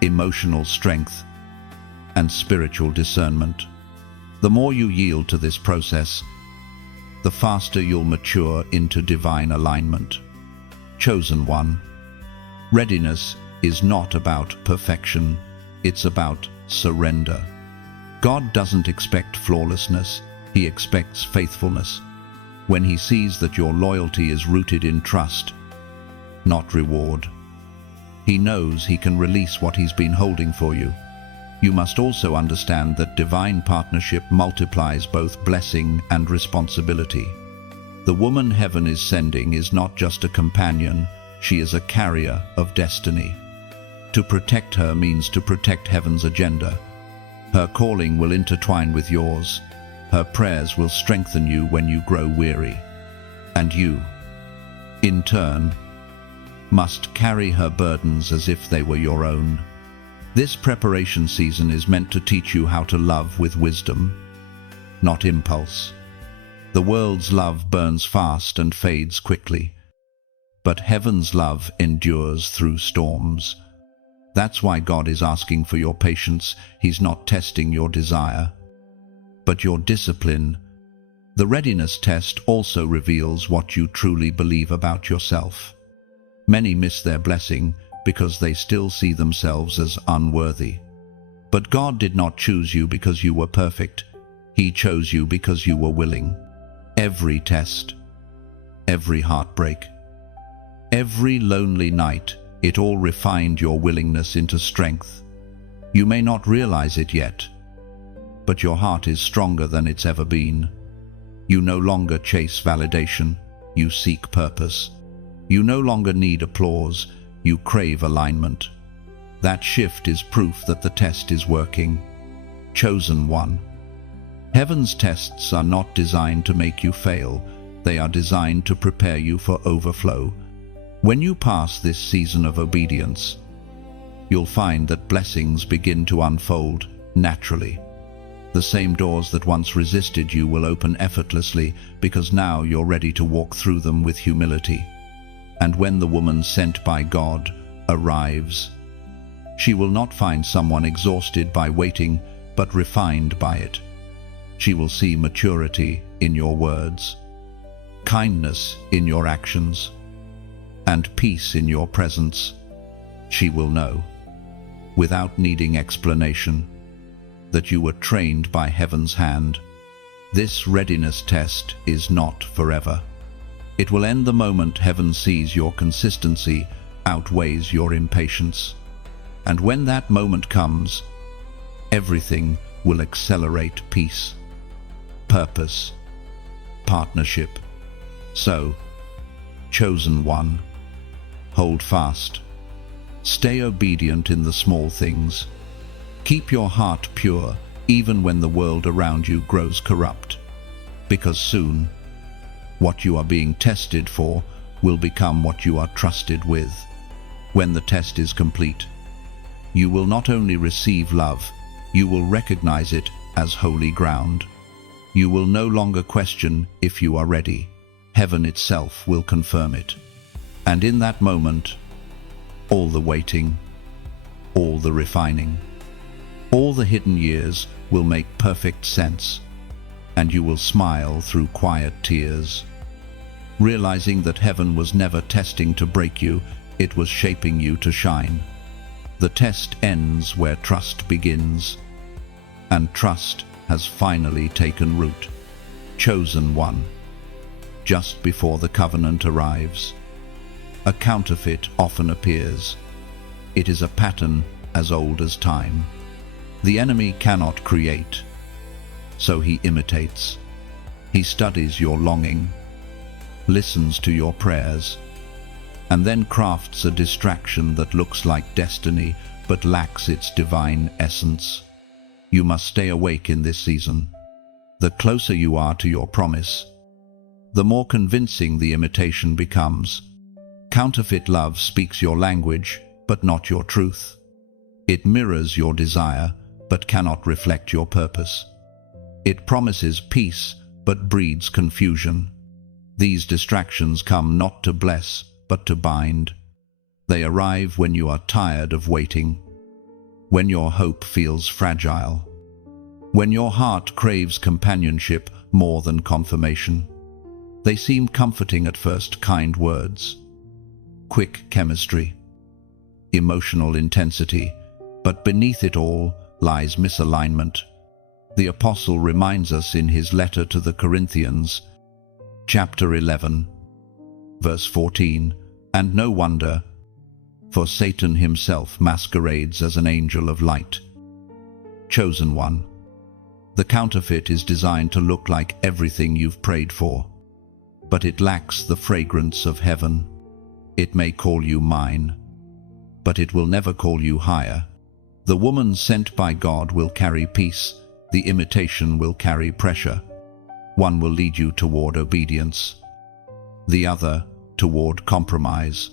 emotional strength, and spiritual discernment. The more you yield to this process, the faster you'll mature into divine alignment. Chosen one. Readiness is not about perfection, it's about surrender. God doesn't expect flawlessness, He expects faithfulness. When He sees that your loyalty is rooted in trust, not reward, He knows He can release what He's been holding for you. You must also understand that divine partnership multiplies both blessing and responsibility. The woman heaven is sending is not just a companion, she is a carrier of destiny. To protect her means to protect heaven's agenda. Her calling will intertwine with yours. Her prayers will strengthen you when you grow weary. And you, in turn, must carry her burdens as if they were your own. This preparation season is meant to teach you how to love with wisdom, not impulse. The world's love burns fast and fades quickly, but heaven's love endures through storms. That's why God is asking for your patience. He's not testing your desire, but your discipline. The readiness test also reveals what you truly believe about yourself. Many miss their blessing because they still see themselves as unworthy. But God did not choose you because you were perfect. He chose you because you were willing. Every test, every heartbreak, every lonely night, it all refined your willingness into strength. You may not realize it yet, but your heart is stronger than it's ever been. You no longer chase validation, you seek purpose. You no longer need applause, you crave alignment. That shift is proof that the test is working. Chosen one. Heaven's tests are not designed to make you fail, they are designed to prepare you for overflow. When you pass this season of obedience, you'll find that blessings begin to unfold naturally. The same doors that once resisted you will open effortlessly because now you're ready to walk through them with humility. And when the woman sent by God arrives, she will not find someone exhausted by waiting, but refined by it. She will see maturity in your words, kindness in your actions, and peace in your presence. She will know, without needing explanation, that you were trained by heaven's hand. This readiness test is not forever. It will end the moment heaven sees your consistency outweighs your impatience. And when that moment comes, everything will accelerate: peace, purpose, partnership. So, chosen one, hold fast. Stay obedient in the small things. Keep your heart pure even when the world around you grows corrupt. Because soon, what you are being tested for will become what you are trusted with. When the test is complete, you will not only receive love, you will recognize it as holy ground. You will no longer question if you are ready. Heaven itself will confirm it. And in that moment, all the waiting, all the refining, all the hidden years will make perfect sense, and you will smile through quiet tears, realizing that heaven was never testing to break you, it was shaping you to shine. The test ends where trust begins, and trust has finally taken root. Chosen one. Just before the covenant arrives, a counterfeit often appears. It is a pattern as old as time. The enemy cannot create, so he imitates. He studies your longing, listens to your prayers, and then crafts a distraction that looks like destiny but lacks its divine essence. You must stay awake in this season. The closer you are to your promise, the more convincing the imitation becomes. Counterfeit love speaks your language, but not your truth. It mirrors your desire, but cannot reflect your purpose. It promises peace, but breeds confusion. These distractions come not to bless, but to bind. They arrive when you are tired of waiting, when your hope feels fragile, when your heart craves companionship more than confirmation. They seem comforting at first, kind words, quick chemistry, emotional intensity, but beneath it all lies misalignment. The Apostle reminds us in his letter to the Corinthians, chapter 11, verse 14, "And no wonder, for Satan himself masquerades as an angel of light." Chosen one. The counterfeit is designed to look like everything you've prayed for, but it lacks the fragrance of heaven. It may call you mine, but it will never call you higher. The woman sent by God will carry peace, the imitation will carry pressure. One will lead you toward obedience, the other toward compromise.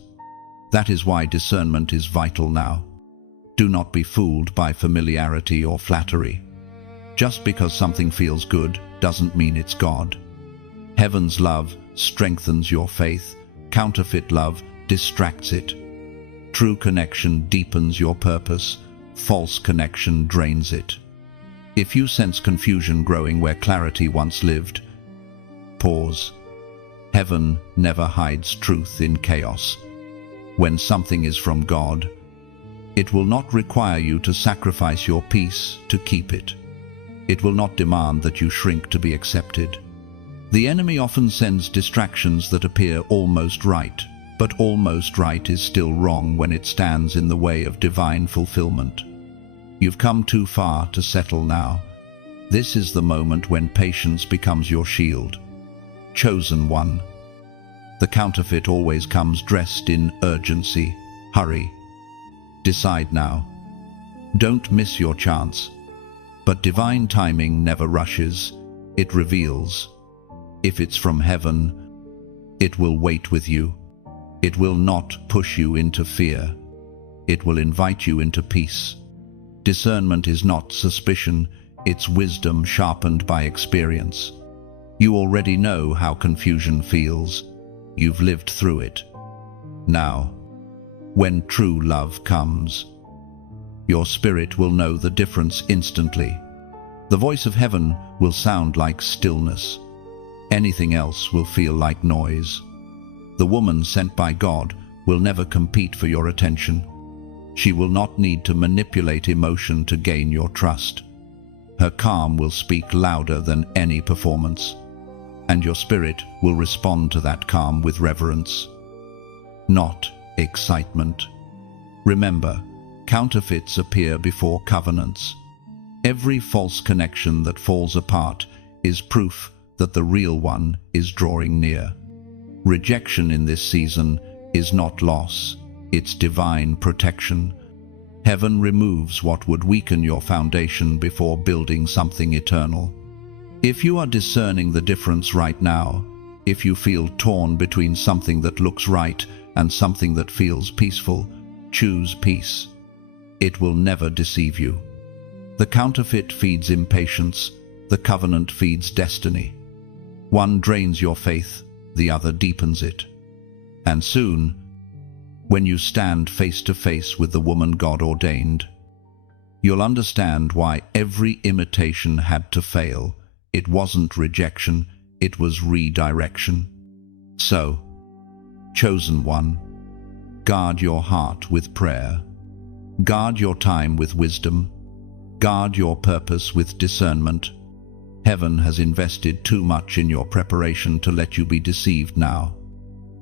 That is why discernment is vital now. Do not be fooled by familiarity or flattery. Just because something feels good doesn't mean it's God. Heaven's love strengthens your faith. Counterfeit love distracts it. True connection deepens your purpose. False connection drains it. If you sense confusion growing where clarity once lived, pause. Heaven never hides truth in chaos. When something is from God, it will not require you to sacrifice your peace to keep it. It will not demand that you shrink to be accepted. The enemy often sends distractions that appear almost right, but almost right is still wrong when it stands in the way of divine fulfillment. You've come too far to settle now. This is the moment when patience becomes your shield. Chosen one. The counterfeit always comes dressed in urgency. Hurry. Decide now. Don't miss your chance. But divine timing never rushes, it reveals. If it's from heaven, it will wait with you. It will not push you into fear. It will invite you into peace. Discernment is not suspicion, it's wisdom sharpened by experience. You already know how confusion feels. You've lived through it. Now, when true love comes, your spirit will know the difference instantly. The voice of heaven will sound like stillness. Anything else will feel like noise. The woman sent by God will never compete for your attention. She will not need to manipulate emotion to gain your trust. Her calm will speak louder than any performance, and your spirit will respond to that calm with reverence, not excitement. Remember, counterfeits appear before covenants. Every false connection that falls apart is proof that the real one is drawing near. Rejection in this season is not loss, it's divine protection. Heaven removes what would weaken your foundation before building something eternal. If you are discerning the difference right now, if you feel torn between something that looks right and something that feels peaceful, choose peace. It will never deceive you. The counterfeit feeds impatience, the covenant feeds destiny. One drains your faith, the other deepens it. And soon, when you stand face to face with the woman God ordained, you'll understand why every imitation had to fail. It wasn't rejection, it was redirection. So, chosen one, guard your heart with prayer. Guard your time with wisdom. Guard your purpose with discernment. Heaven has invested too much in your preparation to let you be deceived now.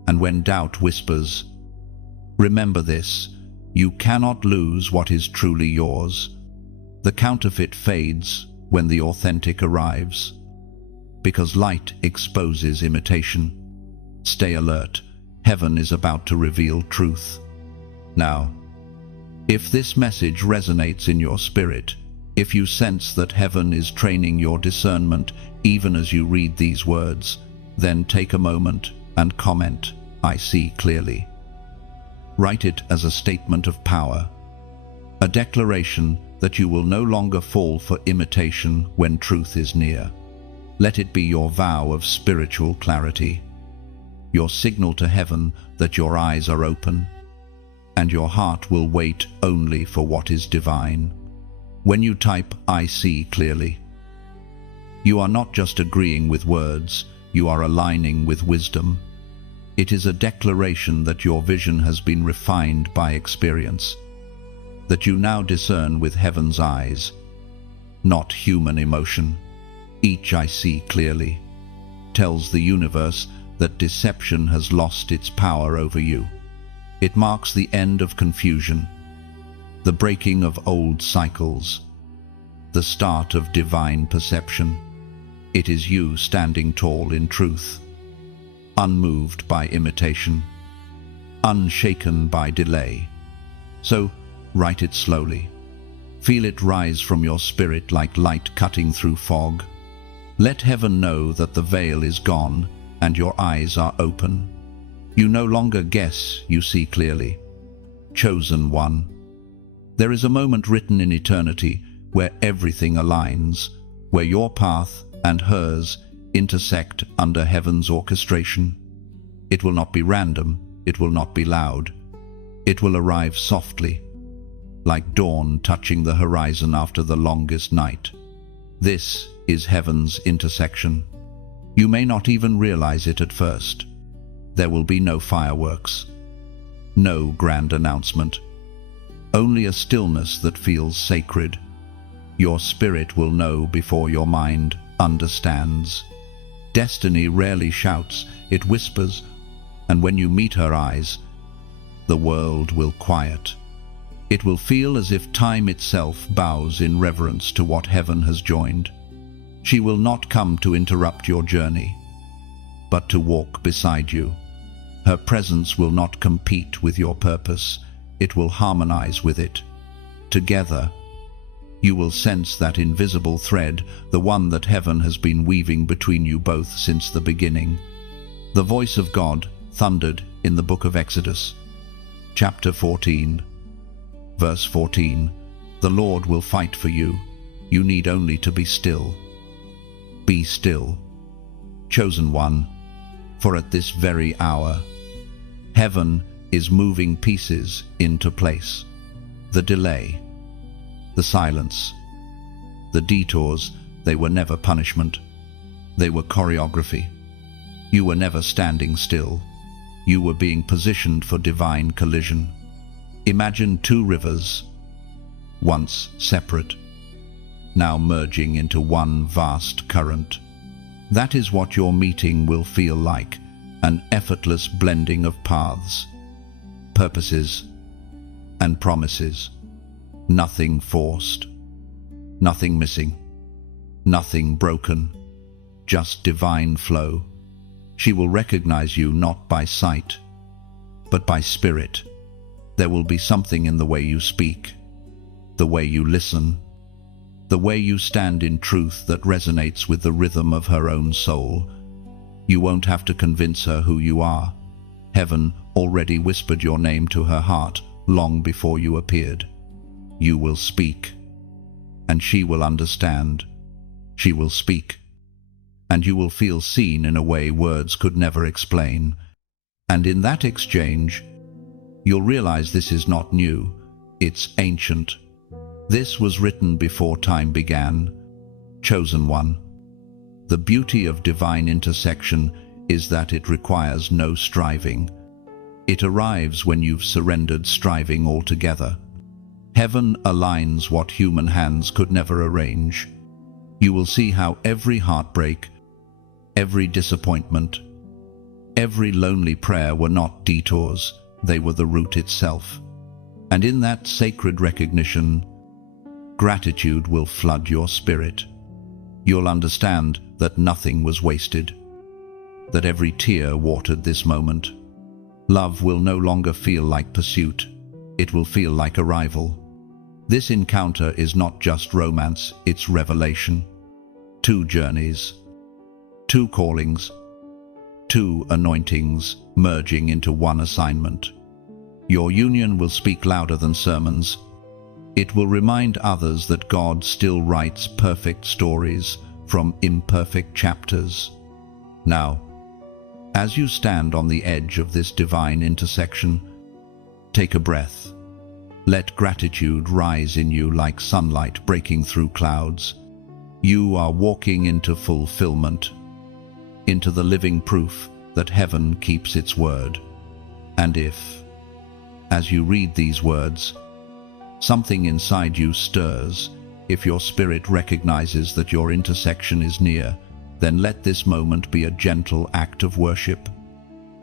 And when doubt whispers, remember this: you cannot lose what is truly yours. The counterfeit fades, when the authentic arrives. Because light exposes imitation. Stay alert. Heaven is about to reveal truth. Now, if this message resonates in your spirit, if you sense that heaven is training your discernment even as you read these words, then take a moment and comment, "I see clearly." Write it as a statement of power, a declaration that you will no longer fall for imitation when truth is near. Let it be your vow of spiritual clarity, your signal to heaven that your eyes are open, and your heart will wait only for what is divine. When you type, "I see clearly," you are not just agreeing with words, you are aligning with wisdom. It is a declaration that your vision has been refined by experience, that you now discern with heaven's eyes, not human emotion. Each "I see clearly" tells the universe that deception has lost its power over you. It marks the end of confusion, the breaking of old cycles, the start of divine perception. It is you standing tall in truth, unmoved by imitation, unshaken by delay. So, write it slowly. Feel it rise from your spirit like light cutting through fog. Let heaven know that the veil is gone and your eyes are open. You no longer guess, you see clearly. Chosen one. There is a moment written in eternity where everything aligns, where your path and hers intersect under heaven's orchestration. It will not be random, it will not be loud. It will arrive softly, like dawn touching the horizon after the longest night. This is heaven's intersection. You may not even realize it at first. There will be no fireworks, no grand announcement, only a stillness that feels sacred. Your spirit will know before your mind understands. Destiny rarely shouts, it whispers, and when you meet her eyes, the world will quiet. It will feel as if time itself bows in reverence to what heaven has joined. She will not come to interrupt your journey, but to walk beside you. Her presence will not compete with your purpose, it will harmonize with it. Together, you will sense that invisible thread, the one that heaven has been weaving between you both since the beginning. The voice of God thundered in the book of Exodus, chapter 14, verse 14. The Lord will fight for you. You need only to be still. Be still, chosen one, for at this very hour, heaven is moving pieces into place. The delay, the silence, the detours, they were never punishment. They were choreography. You were never standing still. You were being positioned for divine collision. Imagine two rivers, once separate, now merging into one vast current. That is what your meeting will feel like, an effortless blending of paths, purposes, and promises. Nothing forced, nothing missing, nothing broken, just divine flow. She will recognize you not by sight, but by spirit. There will be something in the way you speak, the way you listen, the way you stand in truth that resonates with the rhythm of her own soul. You won't have to convince her who you are. Heaven already whispered your name to her heart long before you appeared. You will speak, and she will understand. She will speak, and you will feel seen in a way words could never explain. And in that exchange, you'll realize this is not new, it's ancient. This was written before time began. Chosen one. The beauty of divine intersection is that it requires no striving. It arrives when you've surrendered striving altogether. Heaven aligns what human hands could never arrange. You will see how every heartbreak, every disappointment, every lonely prayer were not detours, they were the root itself. And in that sacred recognition, gratitude will flood your spirit. You'll understand that nothing was wasted, that every tear watered this moment. Love will no longer feel like pursuit, it will feel like arrival. This encounter is not just romance, it's revelation. 2 journeys, 2 callings, 2 anointings merging into one assignment. Your union will speak louder than sermons. It will remind others that God still writes perfect stories from imperfect chapters. Now, as you stand on the edge of this divine intersection, take a breath. Let gratitude rise in you like sunlight breaking through clouds. You are walking into fulfillment, into the living proof that heaven keeps its word. And if, as you read these words, something inside you stirs, if your spirit recognizes that your intersection is near, then let this moment be a gentle act of worship,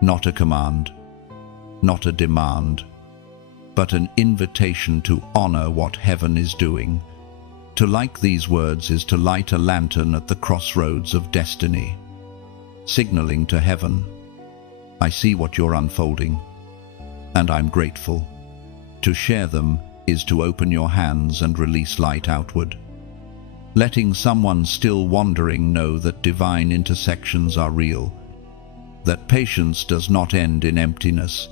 not a command, not a demand, but an invitation to honor what heaven is doing. To like these words is to light a lantern at the crossroads of destiny, signaling to heaven, I see what you're unfolding, and I'm grateful. To share them is to open your hands and release light outward, letting someone still wandering know that divine intersections are real, that patience does not end in emptiness,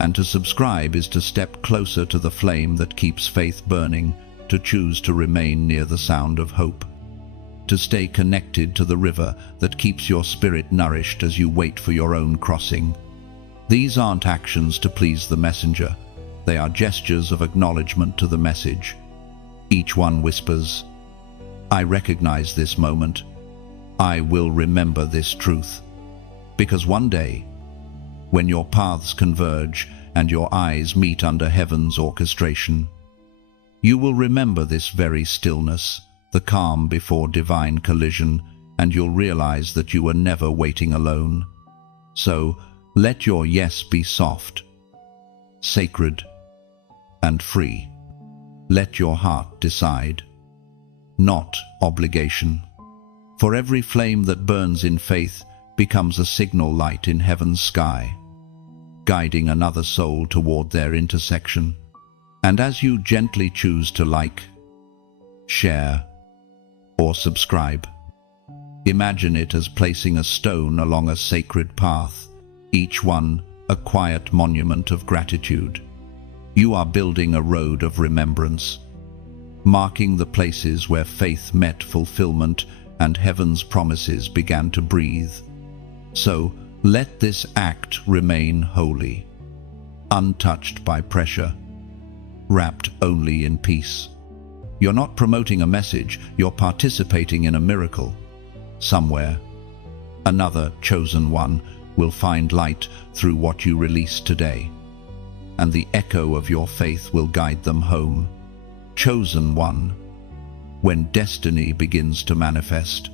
and to subscribe is to step closer to the flame that keeps faith burning, to choose to remain near the sound of hope, to stay connected to the river that keeps your spirit nourished as you wait for your own crossing. These aren't actions to please the messenger, they are gestures of acknowledgement to the message. Each one whispers, I recognize this moment. I will remember this truth. Because one day, when your paths converge and your eyes meet under heaven's orchestration, you will remember this very stillness, the calm before divine collision, and you'll realize that you were never waiting alone. So, let your yes be soft, sacred, and free. Let your heart decide, not obligation. For every flame that burns in faith becomes a signal light in heaven's sky, guiding another soul toward their intersection. And as you gently choose to like, share, or subscribe, imagine it as placing a stone along a sacred path, each one a quiet monument of gratitude. You are building a road of remembrance, marking the places where faith met fulfillment and heaven's promises began to breathe. So, let this act remain holy, untouched by pressure, wrapped only in peace. You're not promoting a message, you're participating in a miracle. Somewhere, another chosen one will find light through what you release today, and the echo of your faith will guide them home. Chosen one, when destiny begins to manifest,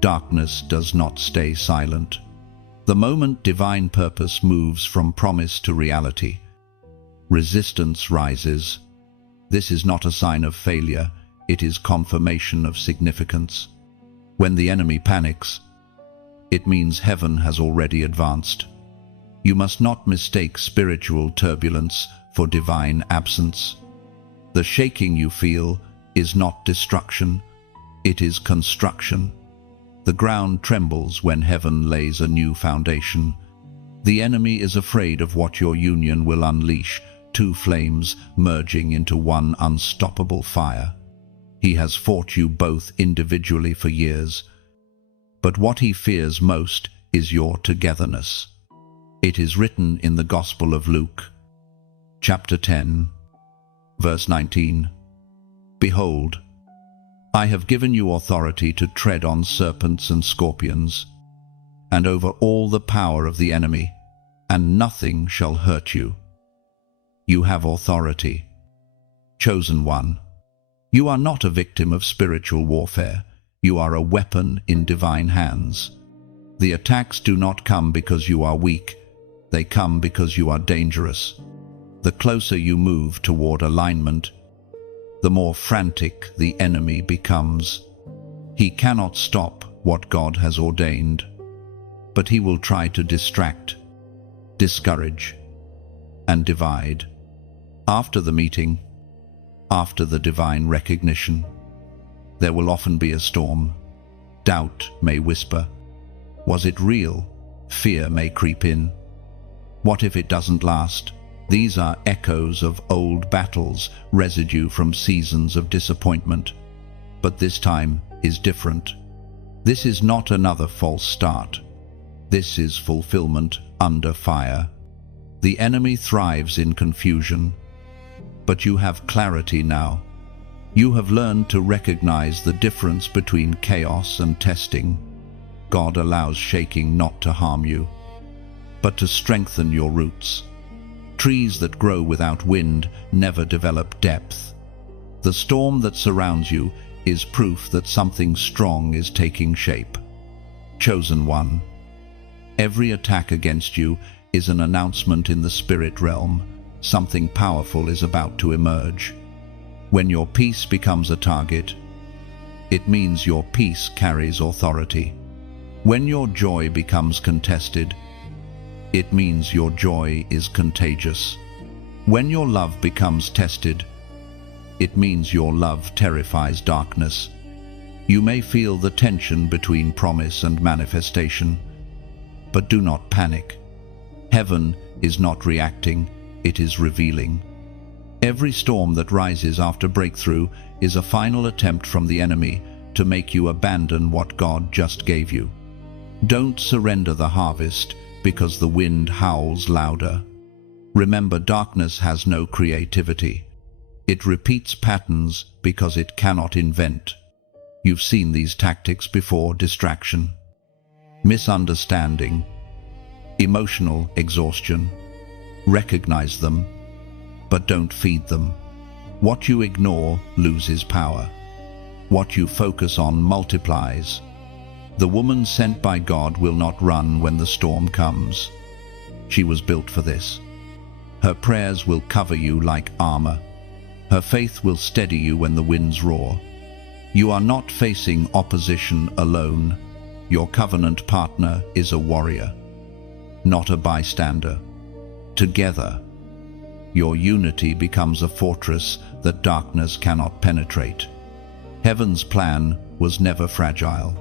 darkness does not stay silent. The moment divine purpose moves from promise to reality, resistance rises. This is not a sign of failure, it is confirmation of significance. When the enemy panics, it means heaven has already advanced. You must not mistake spiritual turbulence for divine absence. The shaking you feel is not destruction, it is construction. The ground trembles when heaven lays a new foundation. The enemy is afraid of what your union will unleash, 2 flames merging into one unstoppable fire. He has fought you both individually for years, but what he fears most is your togetherness. It is written in the Gospel of Luke, chapter 10, verse 19, Behold, I have given you authority to tread on serpents and scorpions, and over all the power of the enemy, and nothing shall hurt you. You have authority. Chosen one, you are not a victim of spiritual warfare. You are a weapon in divine hands. The attacks do not come because you are weak. They come because you are dangerous. The closer you move toward alignment, the more frantic the enemy becomes. He cannot stop what God has ordained, but he will try to distract, discourage, and divide. After the meeting, after the divine recognition, there will often be a storm. Doubt may whisper. Was it real? Fear may creep in. What if it doesn't last? These are echoes of old battles, residue from seasons of disappointment. But this time is different. This is not another false start. This is fulfillment under fire. The enemy thrives in confusion, but you have clarity now. You have learned to recognize the difference between chaos and testing. God allows shaking not to harm you, but to strengthen your roots. Trees that grow without wind never develop depth. The storm that surrounds you is proof that something strong is taking shape. Chosen one. Every attack against you is an announcement in the spirit realm. Something powerful is about to emerge. When your peace becomes a target, it means your peace carries authority. When your joy becomes contested, it means your joy is contagious. When your love becomes tested, it means your love terrifies darkness. You may feel the tension between promise and manifestation, but do not panic. Heaven is not reacting, it is revealing. Every storm that rises after breakthrough is a final attempt from the enemy to make you abandon what God just gave you. Don't surrender the harvest because the wind howls louder. Remember, darkness has no creativity. It repeats patterns because it cannot invent. You've seen these tactics before: distraction, misunderstanding, emotional exhaustion. Recognize them, but don't feed them. What you ignore loses power. What you focus on multiplies. The woman sent by God will not run when the storm comes. She was built for this. Her prayers will cover you like armor. Her faith will steady you when the winds roar. You are not facing opposition alone. Your covenant partner is a warrior, not a bystander. Together, your unity becomes a fortress that darkness cannot penetrate. Heaven's plan was never fragile.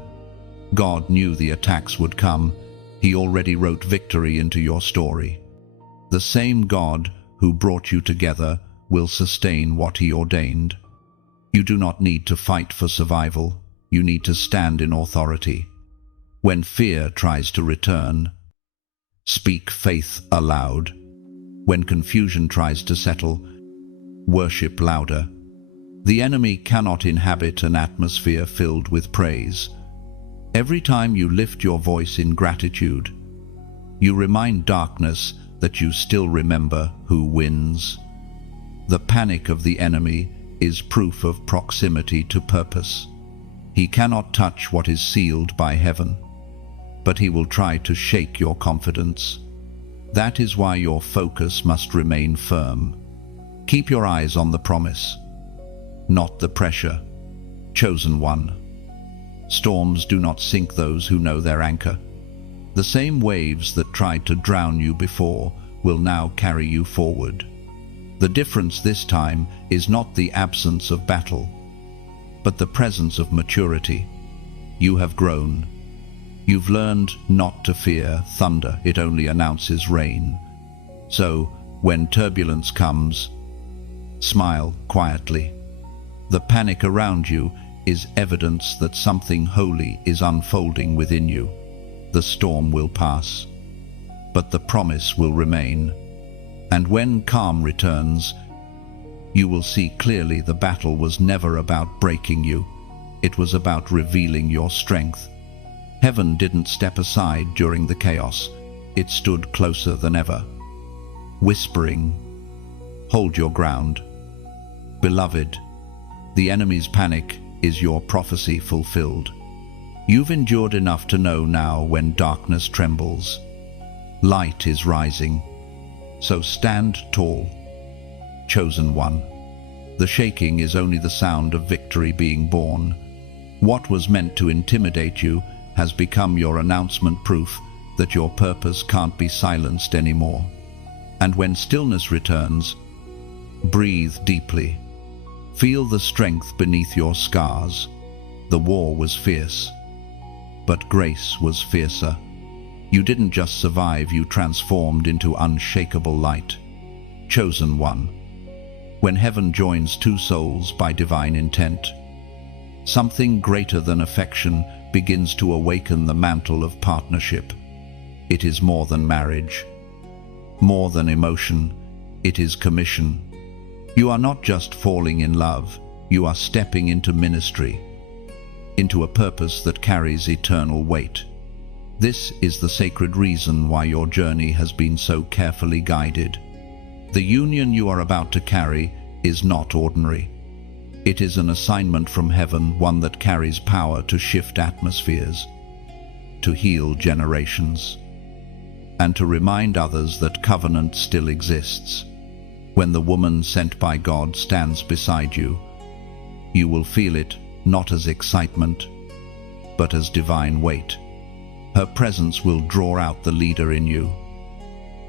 God knew the attacks would come. He already wrote victory into your story. The same God who brought you together will sustain what he ordained. You do not need to fight for survival. You need to stand in authority. When fear tries to return, speak faith aloud. When confusion tries to settle, worship louder. The enemy cannot inhabit an atmosphere filled with praise. Every time you lift your voice in gratitude, you remind darkness that you still remember who wins. The panic of the enemy is proof of proximity to purpose. He cannot touch what is sealed by heaven, but he will try to shake your confidence. That is why your focus must remain firm. Keep your eyes on the promise, not the pressure. Chosen one. Storms do not sink those who know their anchor. The same waves that tried to drown you before will now carry you forward. The difference this time is not the absence of battle, but the presence of maturity. You have grown. You've learned not to fear thunder, it only announces rain. So, when turbulence comes, smile quietly. The panic around you is evidence that something holy is unfolding within you. The storm will pass, but the promise will remain. And when calm returns, you will see clearly the battle was never about breaking you. It was about revealing your strength. Heaven didn't step aside during the chaos. It stood closer than ever, whispering, "Hold your ground." Beloved, the enemy's panic is your prophecy fulfilled. You've endured enough to know now when darkness trembles, light is rising. So stand tall, chosen one. The shaking is only the sound of victory being born. What was meant to intimidate you has become your announcement, proof that your purpose can't be silenced anymore. And when stillness returns, breathe deeply. Feel the strength beneath your scars. The war was fierce, but grace was fiercer. You didn't just survive, you transformed into unshakable light. Chosen one. When heaven joins two souls by divine intent, something greater than affection begins to awaken the mantle of partnership. It is more than marriage, more than emotion, it is commission. You are not just falling in love, you are stepping into ministry, into a purpose that carries eternal weight. This is the sacred reason why your journey has been so carefully guided. The union you are about to carry is not ordinary. It is an assignment from heaven, one that carries power to shift atmospheres, to heal generations, and to remind others that covenant still exists. When the woman sent by God stands beside you, you will feel it not as excitement, but as divine weight. Her presence will draw out the leader in you,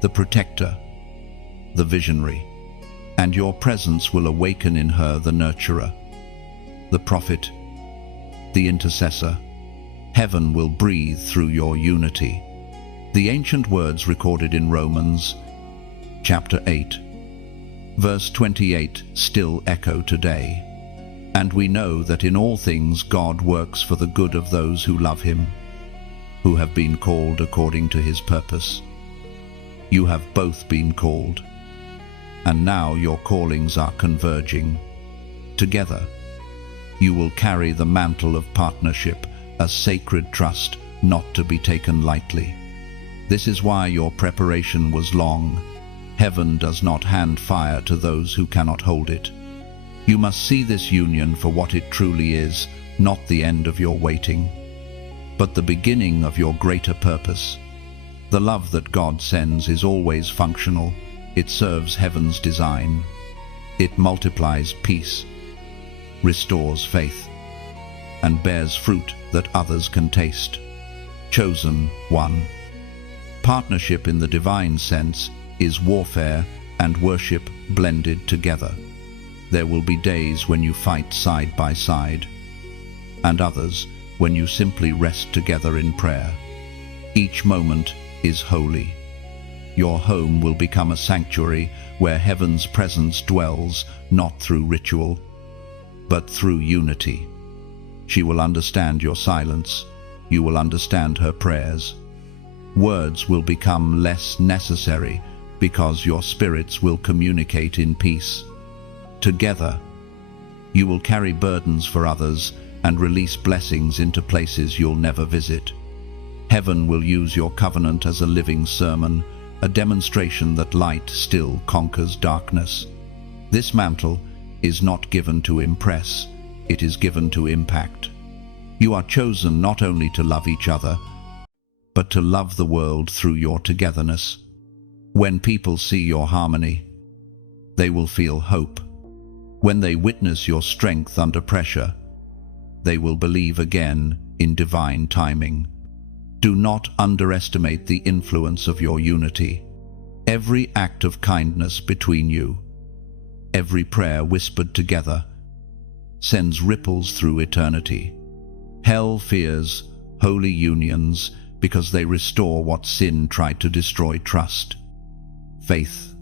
the protector, the visionary, and your presence will awaken in her the nurturer, the prophet, the intercessor. Heaven will breathe through your unity. The ancient words recorded in Romans chapter 8, verse 28 still echo today. And we know that in all things God works for the good of those who love him, who have been called according to his purpose. You have both been called, and now your callings are converging. Together, you will carry the mantle of partnership, a sacred trust not to be taken lightly. This is why your preparation was long. Heaven does not hand fire to those who cannot hold it. You must see this union for what it truly is, not the end of your waiting, but the beginning of your greater purpose. The love that God sends is always functional. It serves heaven's design. It multiplies peace, restores faith, and bears fruit that others can taste. Chosen one. Partnership in the divine sense is warfare and worship blended together. There will be days when you fight side by side, and others when you simply rest together in prayer. Each moment is holy. Your home will become a sanctuary where heaven's presence dwells, not through ritual, but through unity. She will understand your silence. You will understand her prayers. Words will become less necessary because your spirits will communicate in peace. Together, you will carry burdens for others and release blessings into places you'll never visit. Heaven will use your covenant as a living sermon, a demonstration that light still conquers darkness. This mantle is not given to impress, it is given to impact. You are chosen not only to love each other, but to love the world through your togetherness. When people see your harmony, they will feel hope. When they witness your strength under pressure, they will believe again in divine timing. Do not underestimate the influence of your unity. Every act of kindness between you, every prayer whispered together, sends ripples through eternity. Hell fears holy unions because they restore what sin tried to destroy: trust, faith,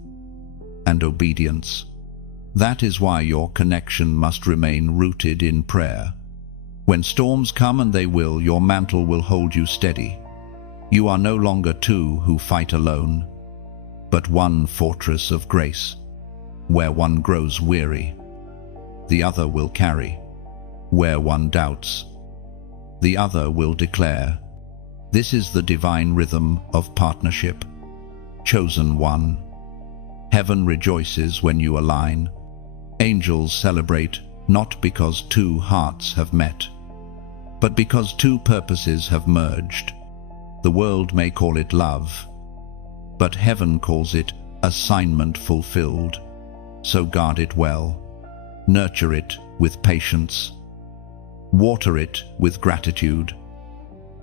and obedience. That is why your connection must remain rooted in prayer. When storms come, and they will, your mantle will hold you steady. You are no longer two who fight alone, but one fortress of grace. Where one grows weary, the other will carry. Where one doubts, the other will declare. This is the divine rhythm of partnership. Chosen one. Heaven rejoices when you align. Angels celebrate not because two hearts have met, but because two purposes have merged. The world may call it love, but heaven calls it assignment fulfilled. So guard it well, nurture it with patience, Water it with gratitude.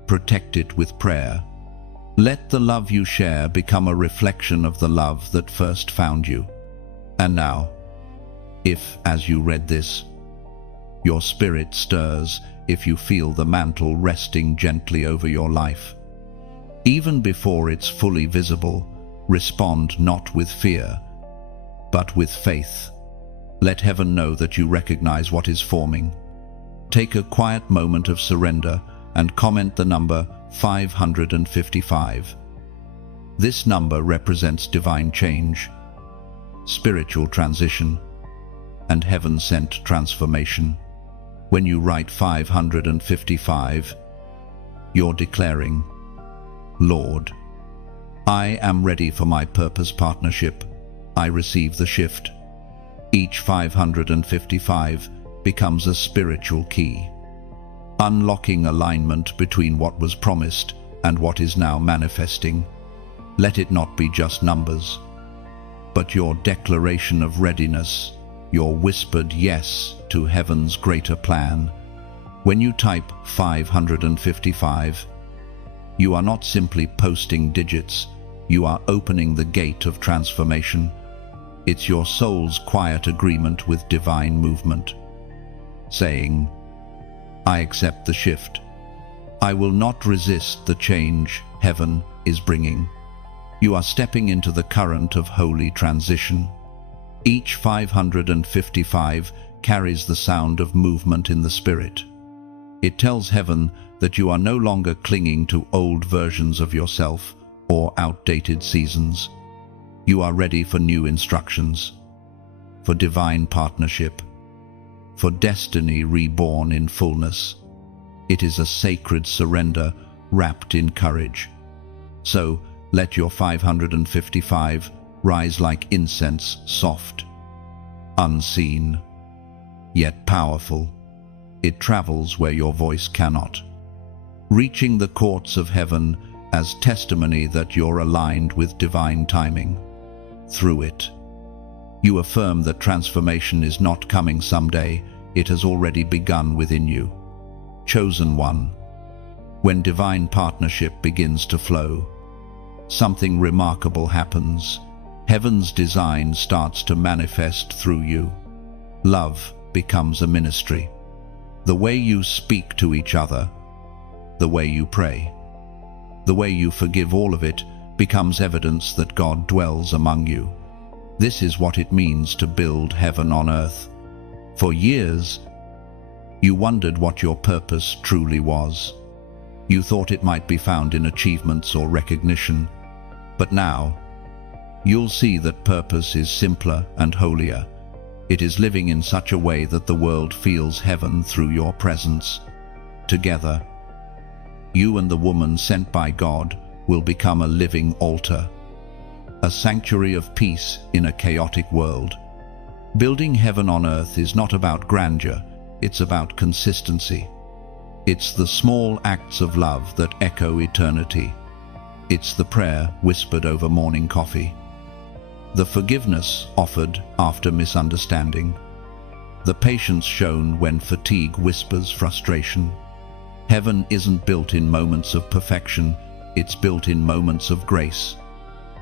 Protect it with prayer. Let the love you share become a reflection of the love that first found you. And now, if, as you read this, your spirit stirs, if you feel the mantle resting gently over your life, even before it's fully visible, respond not with fear, but with faith. Let heaven know that you recognize what is forming. Take a quiet moment of surrender and comment the number 555. This number represents divine change, spiritual transition, and heaven-sent transformation. When you write 555, you're declaring, Lord, I am ready for my purpose partnership. I receive the shift. Each 555 becomes a spiritual key, unlocking alignment between what was promised and what is now manifesting. Let it not be just numbers, but your declaration of readiness, your whispered yes to heaven's greater plan. When you type 555, you are not simply posting digits, you are opening the gate of transformation. It's your soul's quiet agreement with divine movement, saying, I accept the shift. I will not resist the change heaven is bringing. You are stepping into the current of holy transition. Each 555 carries the sound of movement in the spirit. It tells heaven that you are no longer clinging to old versions of yourself or outdated seasons. You are ready for new instructions, for divine partnership, for destiny reborn in fullness. It is a sacred surrender wrapped in courage. So, let your 555 rise like incense, soft, unseen, yet powerful. It travels where your voice cannot, reaching the courts of heaven as testimony that you're aligned with divine timing. Through it, you affirm that transformation is not coming someday, it has already begun within you. Chosen one, when divine partnership begins to flow, something remarkable happens. Heaven's design starts to manifest through you. Love becomes a ministry. The way you speak to each other, the way you pray, the way you forgive, all of it becomes evidence that God dwells among you. This is what it means to build heaven on earth. For years, you wondered what your purpose truly was. You thought it might be found in achievements or recognition. But now, you'll see that purpose is simpler and holier. It is living in such a way that the world feels heaven through your presence. Together, you and the woman sent by God will become a living altar, a sanctuary of peace in a chaotic world. Building heaven on earth is not about grandeur, it's about consistency. It's the small acts of love that echo eternity. It's the prayer whispered over morning coffee, the forgiveness offered after misunderstanding, the patience shown when fatigue whispers frustration. Heaven isn't built in moments of perfection, it's built in moments of grace.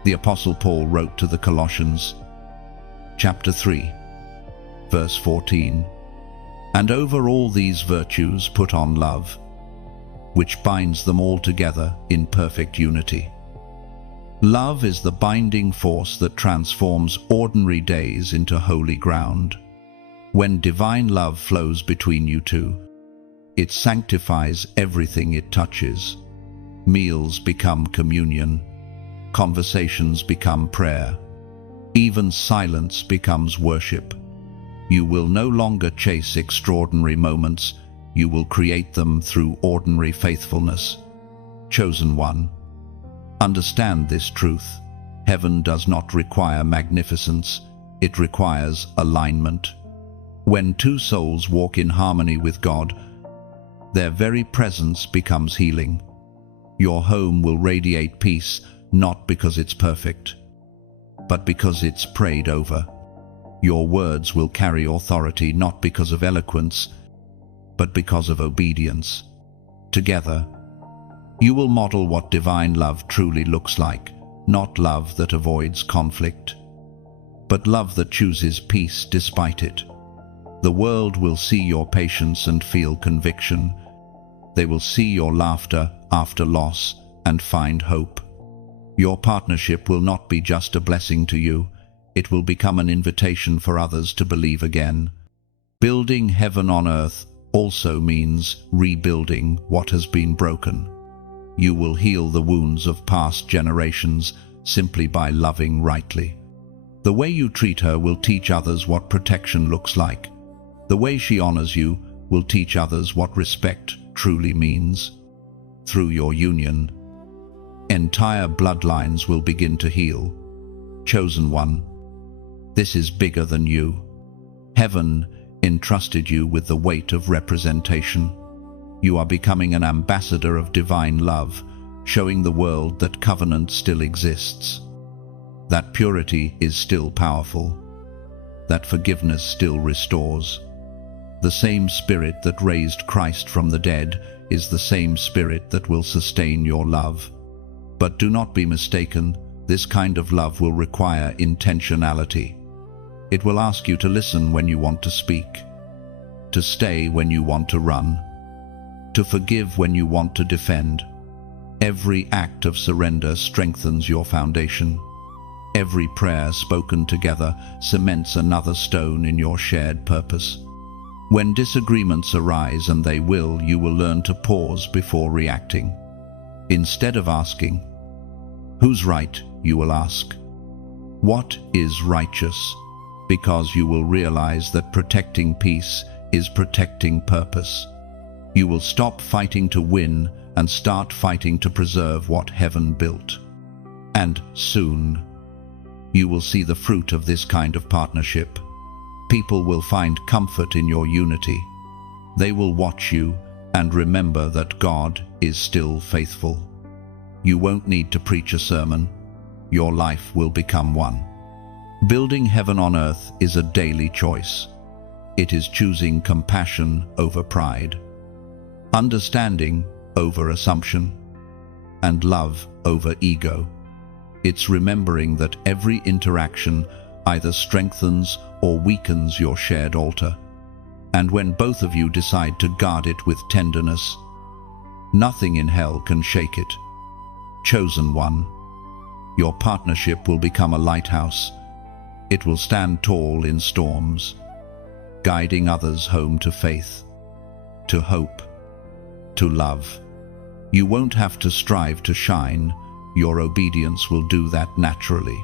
The Apostle Paul wrote to the Colossians, chapter 3, verse 14, "And over all these virtues put on love, which binds them all together in perfect unity." Love is the binding force that transforms ordinary days into holy ground. When divine love flows between you two, it sanctifies everything it touches. Meals become communion, conversations become prayer, even silence becomes worship. You will no longer chase extraordinary moments, you will create them through ordinary faithfulness. Chosen one, understand this truth. Heaven does not require magnificence, it requires alignment. When two souls walk in harmony with God, their very presence becomes healing. Your home will radiate peace, not because it's perfect, but because it's prayed over. Your words will carry authority, not because of eloquence, but because of obedience. Together, you will model what divine love truly looks like, not love that avoids conflict, but love that chooses peace despite it. The world will see your patience and feel conviction. They will see your laughter after loss and find hope. Your partnership will not be just a blessing to you, it will become an invitation for others to believe again. Building heaven on earth also means rebuilding what has been broken. You will heal the wounds of past generations simply by loving rightly. The way you treat her will teach others what protection looks like. The way she honors you will teach others what respect truly means. Through your union, entire bloodlines will begin to heal. Chosen one, this is bigger than you. Heaven entrusted you with the weight of representation. You are becoming an ambassador of divine love, showing the world that covenant still exists, that purity is still powerful, that forgiveness still restores. The same Spirit that raised Christ from the dead is the same Spirit that will sustain your love. But do not be mistaken, this kind of love will require intentionality. It will ask you to listen when you want to speak, to stay when you want to run, to forgive when you want to defend. Every act of surrender strengthens your foundation. Every prayer spoken together cements another stone in your shared purpose. When disagreements arise, and they will, you will learn to pause before reacting. Instead of asking, "Who's right?" you will ask, "What is righteous?" Because you will realize that protecting peace is protecting purpose. You will stop fighting to win and start fighting to preserve what heaven built. And soon, you will see the fruit of this kind of partnership. People will find comfort in your unity. They will watch you and remember that God is still faithful. You won't need to preach a sermon. Your life will become one. Building heaven on earth is a daily choice. It is choosing compassion over pride, understanding over assumption, and love over ego. It's remembering that every interaction either strengthens or weakens your shared altar. And when both of you decide to guard it with tenderness, nothing in hell can shake it. Chosen one, your partnership will become a lighthouse. It will stand tall in storms, guiding others home to faith, to hope, to love. You won't have to strive to shine. Your obedience will do that naturally.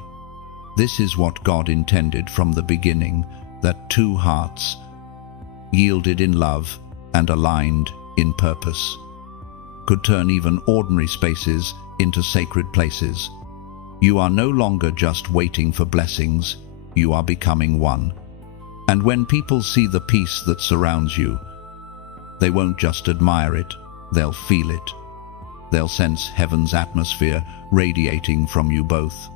This is what God intended from the beginning, that two hearts, yielded in love and aligned in purpose, could turn even ordinary spaces into sacred places. You are no longer just waiting for blessings, you are becoming one. And when people see the peace that surrounds you, they won't just admire it, they'll feel it. They'll sense heaven's atmosphere radiating from you both.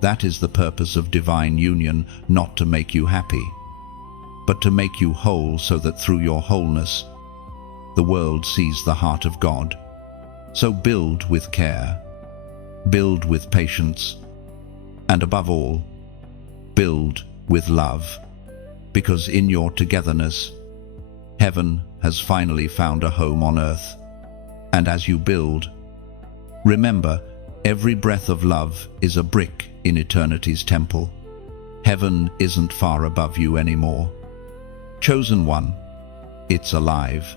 That is the purpose of divine union, not to make you happy, but to make you whole, so that through your wholeness, the world sees the heart of God. So build with care, build with patience, and above all, build with love, because in your togetherness, heaven has finally found a home on earth. And as you build, remember, every breath of love is a brick in eternity's temple. Heaven isn't far above you anymore. Chosen one, it's alive,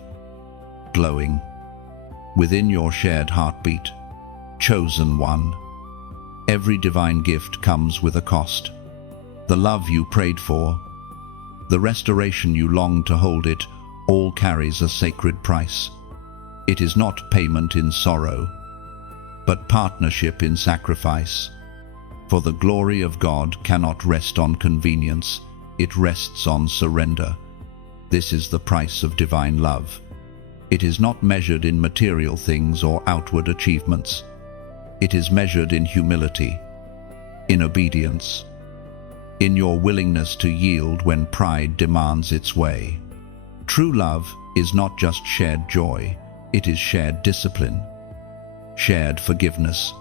glowing, within your shared heartbeat. Chosen one, every divine gift comes with a cost. The love you prayed for, the restoration you longed to hold, it all carries a sacred price. It is not payment in sorrow, but partnership in sacrifice. For the glory of God cannot rest on convenience, it rests on surrender. This is the price of divine love. It is not measured in material things or outward achievements. It is measured in humility, in obedience, in your willingness to yield when pride demands its way. True love is not just shared joy, it is shared discipline, shared forgiveness,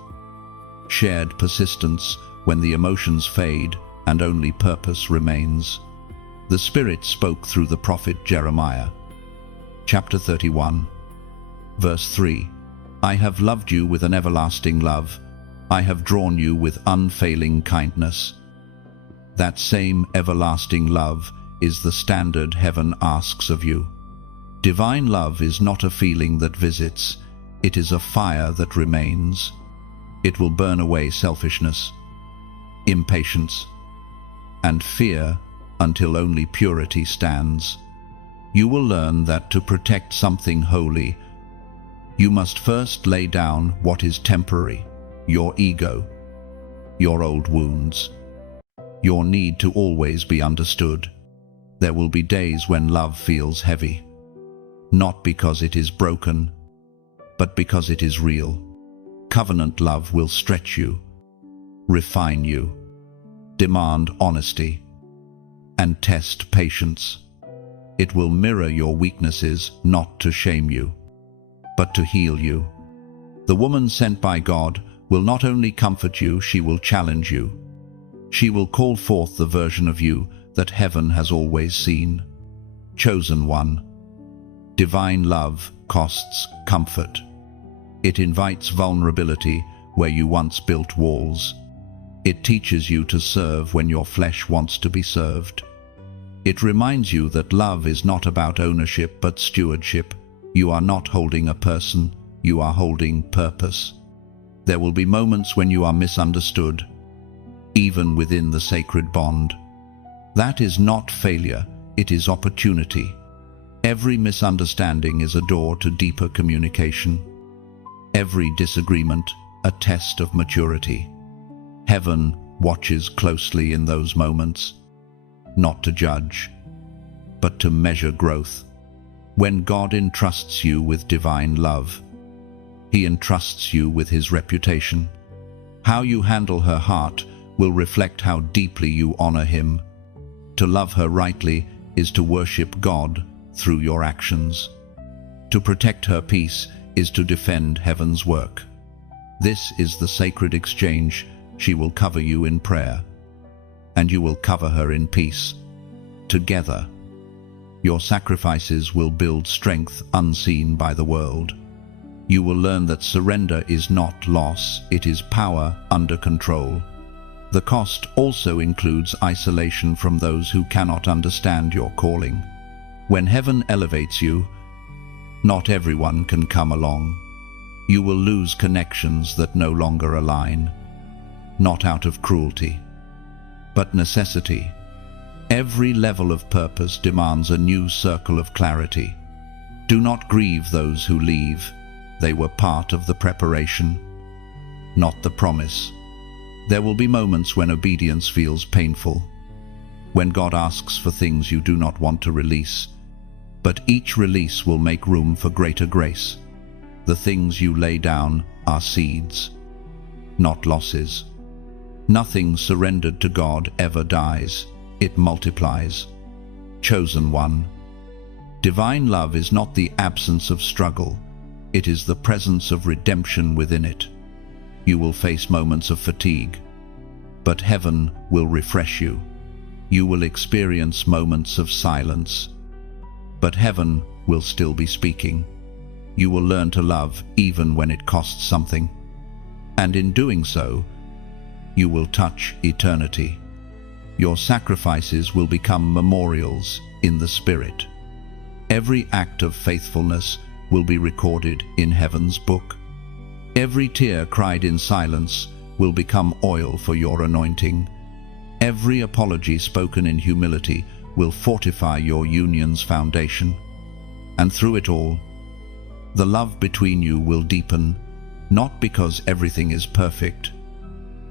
shared persistence when the emotions fade and only purpose remains. The Spirit spoke through the prophet Jeremiah. Chapter 31, verse 3. I have loved you with an everlasting love. I have drawn you with unfailing kindness. That same everlasting love is the standard heaven asks of you. Divine love is not a feeling that visits, it is a fire that remains. It will burn away selfishness, impatience, and fear until only purity stands. You will learn that to protect something holy, you must first lay down what is temporary, your ego, your old wounds, your need to always be understood. There will be days when love feels heavy, not because it is broken, but because it is real. Covenant love will stretch you, refine you, demand honesty, and test patience. It will mirror your weaknesses, not to shame you, but to heal you. The woman sent by God will not only comfort you, she will challenge you. She will call forth the version of you that heaven has always seen. Chosen one. Divine love costs comfort. It invites vulnerability where you once built walls. It teaches you to serve when your flesh wants to be served. It reminds you that love is not about ownership but stewardship. You are not holding a person, you are holding purpose. There will be moments when you are misunderstood, even within the sacred bond. That is not failure, it is opportunity. Every misunderstanding is a door to deeper communication. Every disagreement, a test of maturity. Heaven watches closely in those moments, not to judge, but to measure growth. When God entrusts you with divine love, He entrusts you with His reputation. How you handle her heart will reflect how deeply you honor Him. To love her rightly is to worship God through your actions. To protect her peace is to defend heaven's work. This is the sacred exchange. She will cover you in prayer, and you will cover her in peace. Together, your sacrifices will build strength unseen by the world. You will learn that surrender is not loss, it is power under control. The cost also includes isolation from those who cannot understand your calling. When heaven elevates you, not everyone can come along. You will lose connections that no longer align, not out of cruelty, but necessity. Every level of purpose demands a new circle of clarity. Do not grieve those who leave. They were part of the preparation, not the promise. There will be moments when obedience feels painful, when God asks for things you do not want to release, but each release will make room for greater grace. The things you lay down are seeds, not losses. Nothing surrendered to God ever dies, it multiplies. Chosen one. Divine love is not the absence of struggle, it is the presence of redemption within it. You will face moments of fatigue, but heaven will refresh you. You will experience moments of silence, but heaven will still be speaking. You will learn to love even when it costs something, and in doing so, you will touch eternity. Your sacrifices will become memorials in the Spirit. Every act of faithfulness will be recorded in heaven's book. Every tear cried in silence will become oil for your anointing. Every apology spoken in humility will fortify your union's foundation. And through it all, the love between you will deepen, not because everything is perfect,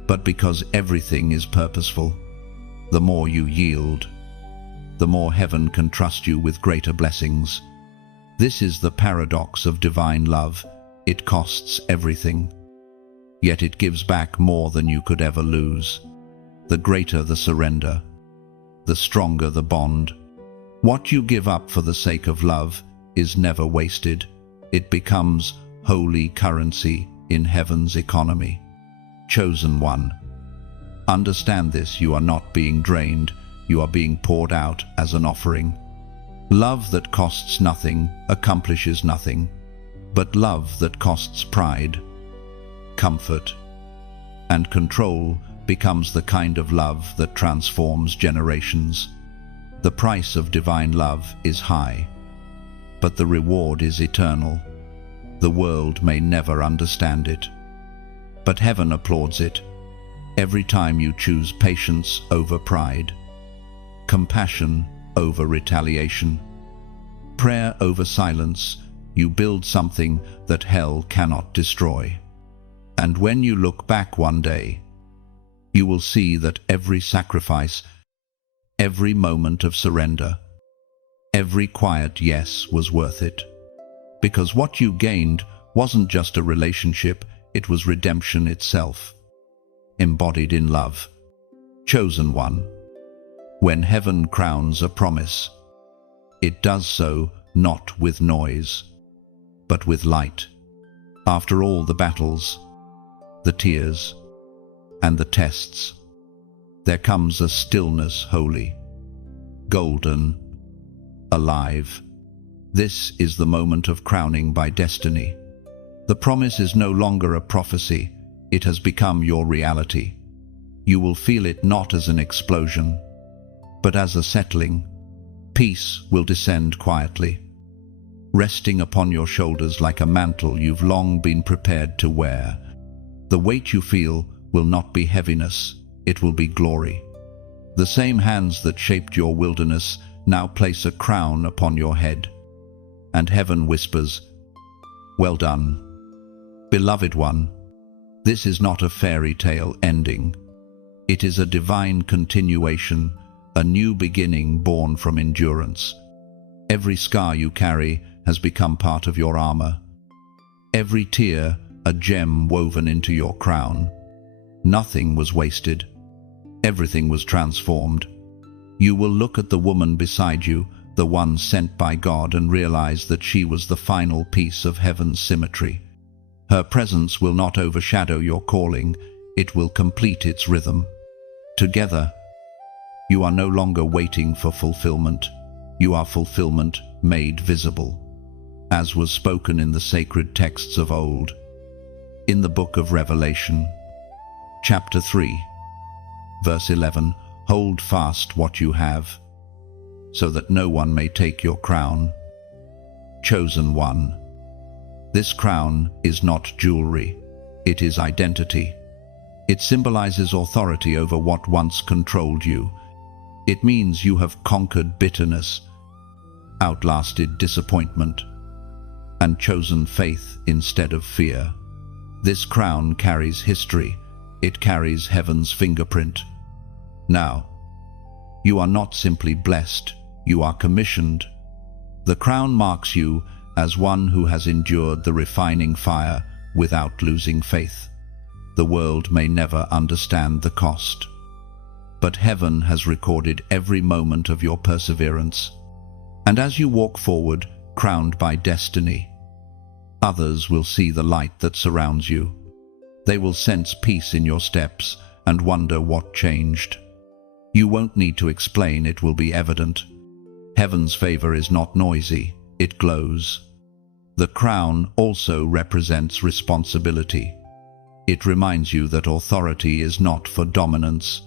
but because everything is purposeful. The more you yield, the more heaven can trust you with greater blessings. This is the paradox of divine love. It costs everything, yet it gives back more than you could ever lose. The greater the surrender, the stronger the bond. What you give up for the sake of love is never wasted. It becomes holy currency in heaven's economy. Chosen one. Understand this, you are not being drained, you are being poured out as an offering. Love that costs nothing accomplishes nothing, but love that costs pride, comfort, and control becomes the kind of love that transforms generations. The price of divine love is high, but the reward is eternal. The world may never understand it, but heaven applauds it every time you choose patience over pride, compassion over retaliation, prayer over silence. You build something that hell cannot destroy. And when you look back one day, you will see that every sacrifice, every moment of surrender, every quiet yes was worth it. Because what you gained wasn't just a relationship, it was redemption itself, embodied in love. Chosen one. When heaven crowns a promise, it does so not with noise, but with light. After all the battles, the tears, and the tests, there comes a stillness holy, golden, alive. This is the moment of crowning by destiny. The promise is no longer a prophecy, it has become your reality. You will feel it not as an explosion, but as a settling. Peace will descend quietly, resting upon your shoulders like a mantle you've long been prepared to wear. The weight you feel will not be heaviness, it will be glory. The same hands that shaped your wilderness now place a crown upon your head, and heaven whispers, "Well done, beloved one." This is not a fairy tale ending. It is a divine continuation, a new beginning born from endurance. Every scar you carry has become part of your armor. Every tear, a gem woven into your crown. Nothing was wasted. Everything was transformed. You will look at the woman beside you, the one sent by God, and realize that she was the final piece of heaven's symmetry. Her presence will not overshadow your calling, it will complete its rhythm. Together, you are no longer waiting for fulfillment. You are fulfillment made visible, as was spoken in the sacred texts of old. In the book of Revelation, chapter 3, verse 11, "Hold fast what you have, so that no one may take your crown." Chosen one. This crown is not jewelry, it is identity. It symbolizes authority over what once controlled you. It means you have conquered bitterness, outlasted disappointment, and chosen faith instead of fear. This crown carries history, it carries heaven's fingerprint. Now, you are not simply blessed, you are commissioned. The crown marks you as one who has endured the refining fire without losing faith. The world may never understand the cost, but heaven has recorded every moment of your perseverance. And as you walk forward, crowned by destiny, others will see the light that surrounds you. They will sense peace in your steps and wonder what changed. You won't need to explain, it will be evident. Heaven's favor is not noisy, it glows. The crown also represents responsibility. It reminds you that authority is not for dominance,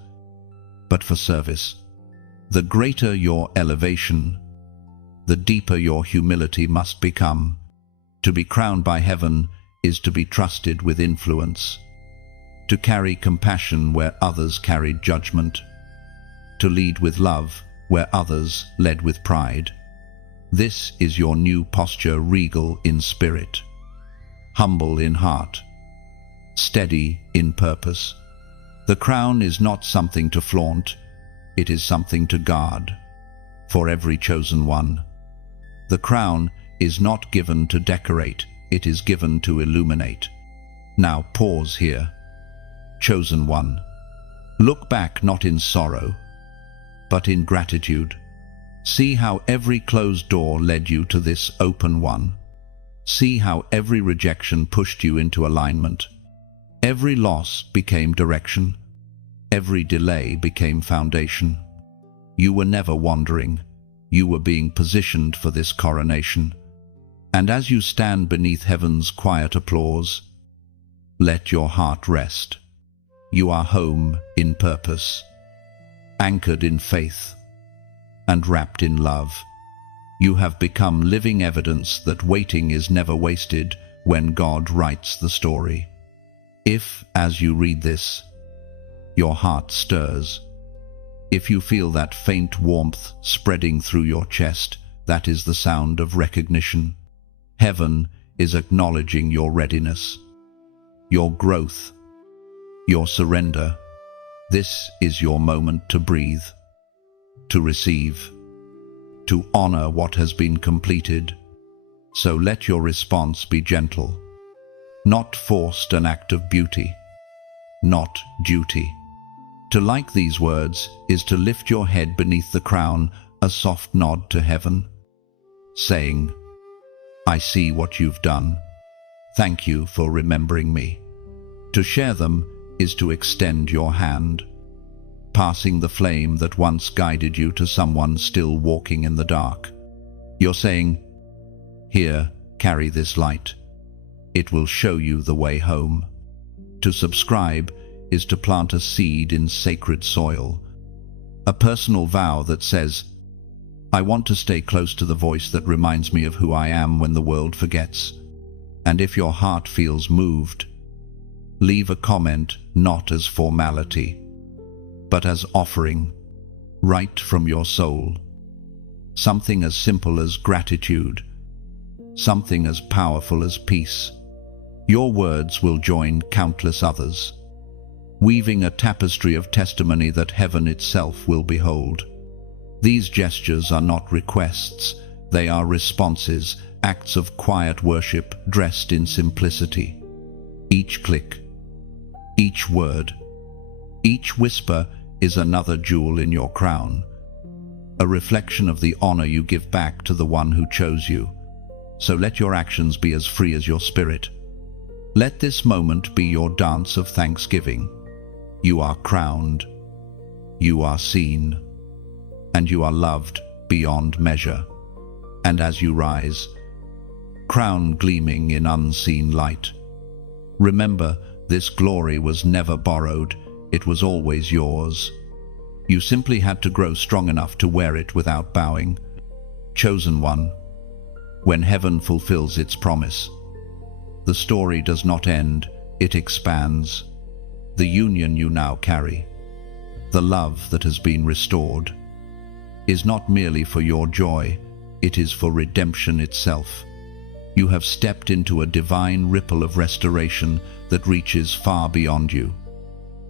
but for service. The greater your elevation, the deeper your humility must become. To be crowned by heaven is to be trusted with influence, to carry compassion where others carried judgment, to lead with love where others led with pride. This is your new posture, regal in spirit, humble in heart, steady in purpose. The crown is not something to flaunt, it is something to guard. For every chosen one, the crown is not given to decorate, it is given to illuminate. Now pause here. Chosen one. Look back not in sorrow, but in gratitude. See how every closed door led you to this open one. See how every rejection pushed you into alignment. Every loss became direction. Every delay became foundation. You were never wandering. You were being positioned for this coronation. And as you stand beneath heaven's quiet applause, let your heart rest. You are home in purpose, anchored in faith, and wrapped in love. You have become living evidence that waiting is never wasted when God writes the story. If, as you read this, your heart stirs, if you feel that faint warmth spreading through your chest, that is the sound of recognition. Heaven is acknowledging your readiness, your growth, your surrender. This is your moment to breathe, to receive, to honor what has been completed. So let your response be gentle, not forced, an act of beauty, not duty. To like these words is to lift your head beneath the crown, a soft nod to heaven, saying, I see what you've done. Thank you for remembering me. To share them is to extend your hand, passing the flame that once guided you to someone still walking in the dark. You're saying, here, carry this light. It will show you the way home. To subscribe is to plant a seed in sacred soil, a personal vow that says, I want to stay close to the voice that reminds me of who I am when the world forgets. And if your heart feels moved, leave a comment not as formality, but as offering, right from your soul. Something as simple as gratitude, something as powerful as peace. Your words will join countless others, weaving a tapestry of testimony that heaven itself will behold. These gestures are not requests, they are responses, acts of quiet worship dressed in simplicity. Each click, each word, each whisper is another jewel in your crown, a reflection of the honor you give back to the one who chose you. So let your actions be as free as your spirit. Let this moment be your dance of thanksgiving. You are crowned, you are seen, and you are loved beyond measure. And as you rise, crown gleaming in unseen light, remember this glory was never borrowed, it was always yours. You simply had to grow strong enough to wear it without bowing. Chosen one, when heaven fulfills its promise, the story does not end, it expands. The union you now carry, the love that has been restored, is not merely for your joy, it is for redemption itself. You have stepped into a divine ripple of restoration that reaches far beyond you.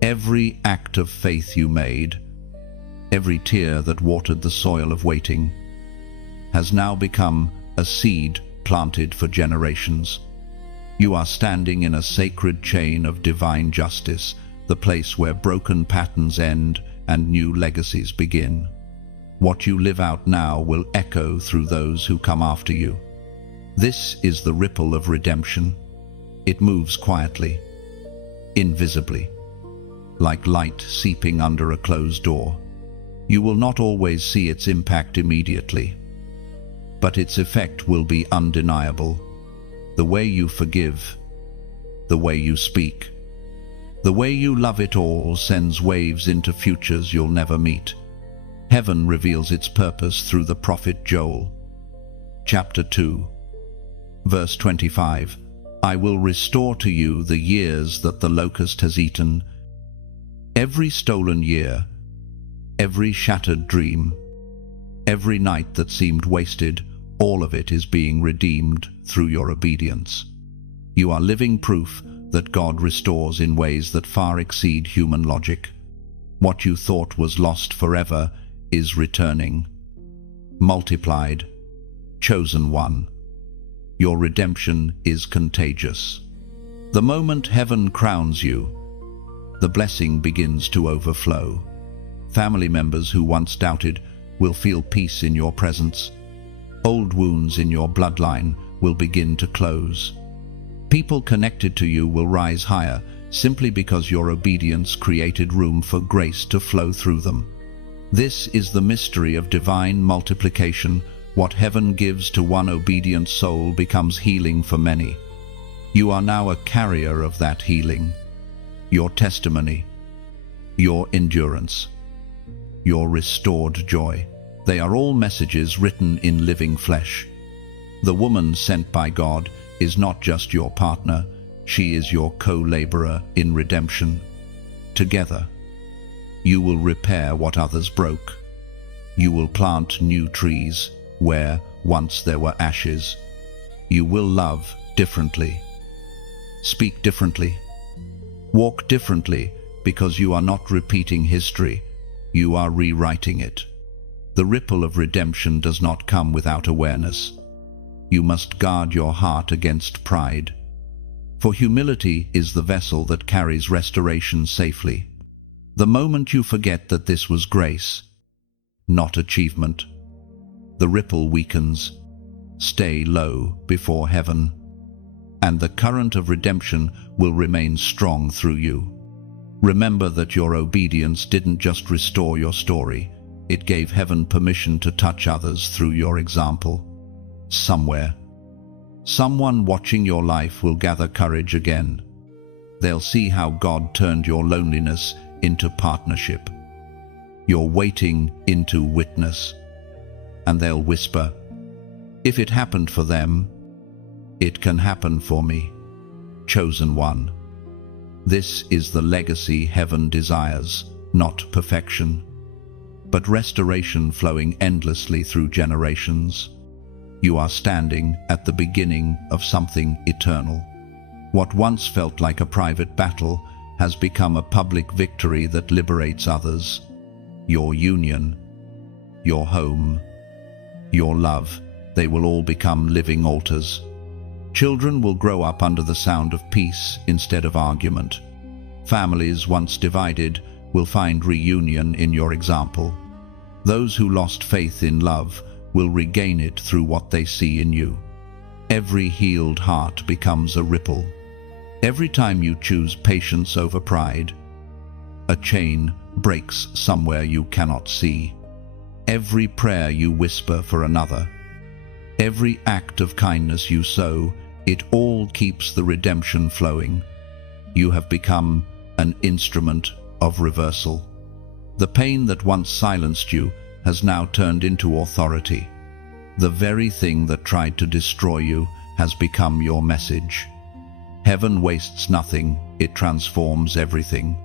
Every act of faith you made, every tear that watered the soil of waiting, has now become a seed planted for generations. You are standing in a sacred chain of divine justice, the place where broken patterns end and new legacies begin. What you live out now will echo through those who come after you. This is the ripple of redemption. It moves quietly, invisibly, like light seeping under a closed door. You will not always see its impact immediately, but its effect will be undeniable. The way you forgive, the way you speak, the way you love it all sends waves into futures you'll never meet. Heaven reveals its purpose through the prophet Joel. Chapter 2, verse 25. I will restore to you the years that the locust has eaten. Every stolen year, every shattered dream, every night that seemed wasted, all of it is being redeemed through your obedience. You are living proof that God restores in ways that far exceed human logic. What you thought was lost forever is returning, multiplied, chosen one. Your redemption is contagious. The moment heaven crowns you, the blessing begins to overflow. Family members who once doubted will feel peace in your presence. Old wounds in your bloodline will begin to close. People connected to you will rise higher simply because your obedience created room for grace to flow through them. This is the mystery of divine multiplication. What heaven gives to one obedient soul becomes healing for many. You are now a carrier of that healing. Your testimony, your endurance, your restored joy, they are all messages written in living flesh. The woman sent by God is not just your partner, she is your co-laborer in redemption. Together, you will repair what others broke. You will plant new trees where once there were ashes. You will love differently, speak differently, walk differently, because you are not repeating history, you are rewriting it. The ripple of redemption does not come without awareness. You must guard your heart against pride. For humility is the vessel that carries restoration safely. The moment you forget that this was grace, not achievement, the ripple weakens. Stay low before heaven, and the current of redemption will remain strong through you. Remember that your obedience didn't just restore your story, it gave heaven permission to touch others through your example. Somewhere, someone watching your life will gather courage again. They'll see how God turned your loneliness into partnership, your waiting into witness, and they'll whisper, "If it happened for them, it can happen for me." Chosen one. This is the legacy heaven desires, not perfection, but restoration flowing endlessly through generations. You are standing at the beginning of something eternal. What once felt like a private battle has become a public victory that liberates others. Your union, your home, your love, they will all become living altars. Children will grow up under the sound of peace instead of argument. Families once divided will find reunion in your example. Those who lost faith in love will regain it through what they see in you. Every healed heart becomes a ripple. Every time you choose patience over pride, a chain breaks somewhere you cannot see. Every prayer you whisper for another, every act of kindness you sow, it all keeps the redemption flowing. You have become an instrument of reversal. The pain that once silenced you has now turned into authority. The very thing that tried to destroy you has become your message. Heaven wastes nothing, it transforms everything.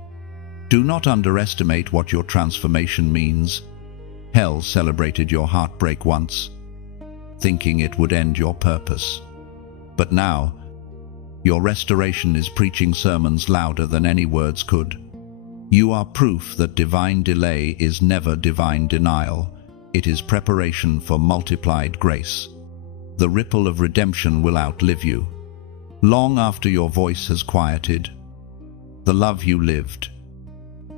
Do not underestimate what your transformation means. Hell celebrated your heartbreak once, thinking it would end your purpose. But now, your restoration is preaching sermons louder than any words could. You are proof that divine delay is never divine denial. It is preparation for multiplied grace. The ripple of redemption will outlive you. Long after your voice has quieted, the love you lived,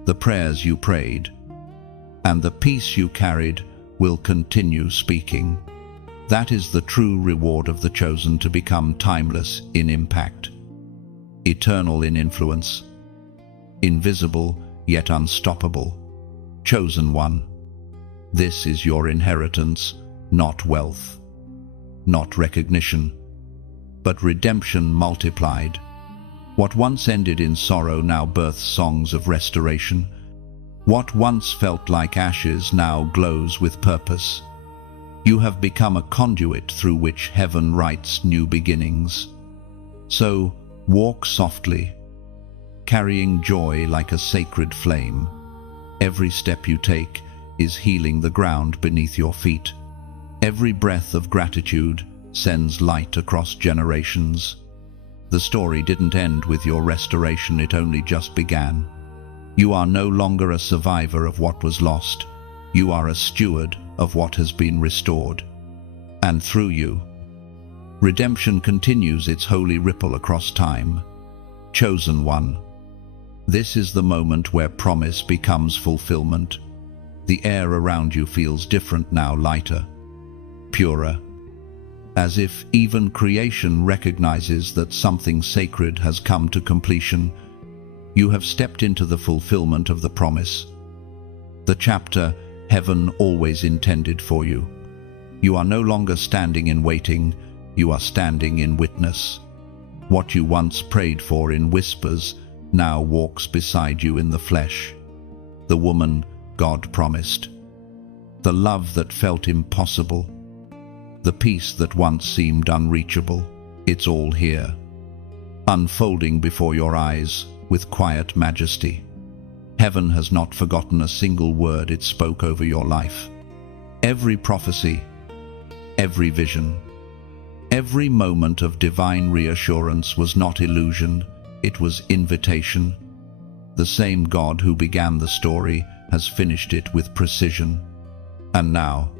the prayers you prayed, and the peace you carried will continue speaking. That is the true reward of the chosen, to become timeless in impact, eternal in influence, invisible yet unstoppable. Chosen one. This is your inheritance, not wealth, not recognition, but redemption multiplied. What once ended in sorrow now births songs of restoration. What once felt like ashes now glows with purpose. You have become a conduit through which heaven writes new beginnings. So, walk softly, carrying joy like a sacred flame. Every step you take is healing the ground beneath your feet. Every breath of gratitude sends light across generations. The story didn't end with your restoration, it only just began. You are no longer a survivor of what was lost. You are a steward of what has been restored. And through you, redemption continues its holy ripple across time. Chosen one. This is the moment where promise becomes fulfillment. The air around you feels different now, lighter, purer, as if even creation recognizes that something sacred has come to completion. You have stepped into the fulfillment of the promise, the chapter heaven always intended for you. You are no longer standing in waiting, you are standing in witness. What you once prayed for in whispers now walks beside you in the flesh. The woman God promised, the love that felt impossible, the peace that once seemed unreachable, it's all here, unfolding before your eyes with quiet majesty. Heaven has not forgotten a single word it spoke over your life. Every prophecy, every vision, every moment of divine reassurance was not illusion, it was invitation. The same God who began the story has finished it with precision. And now,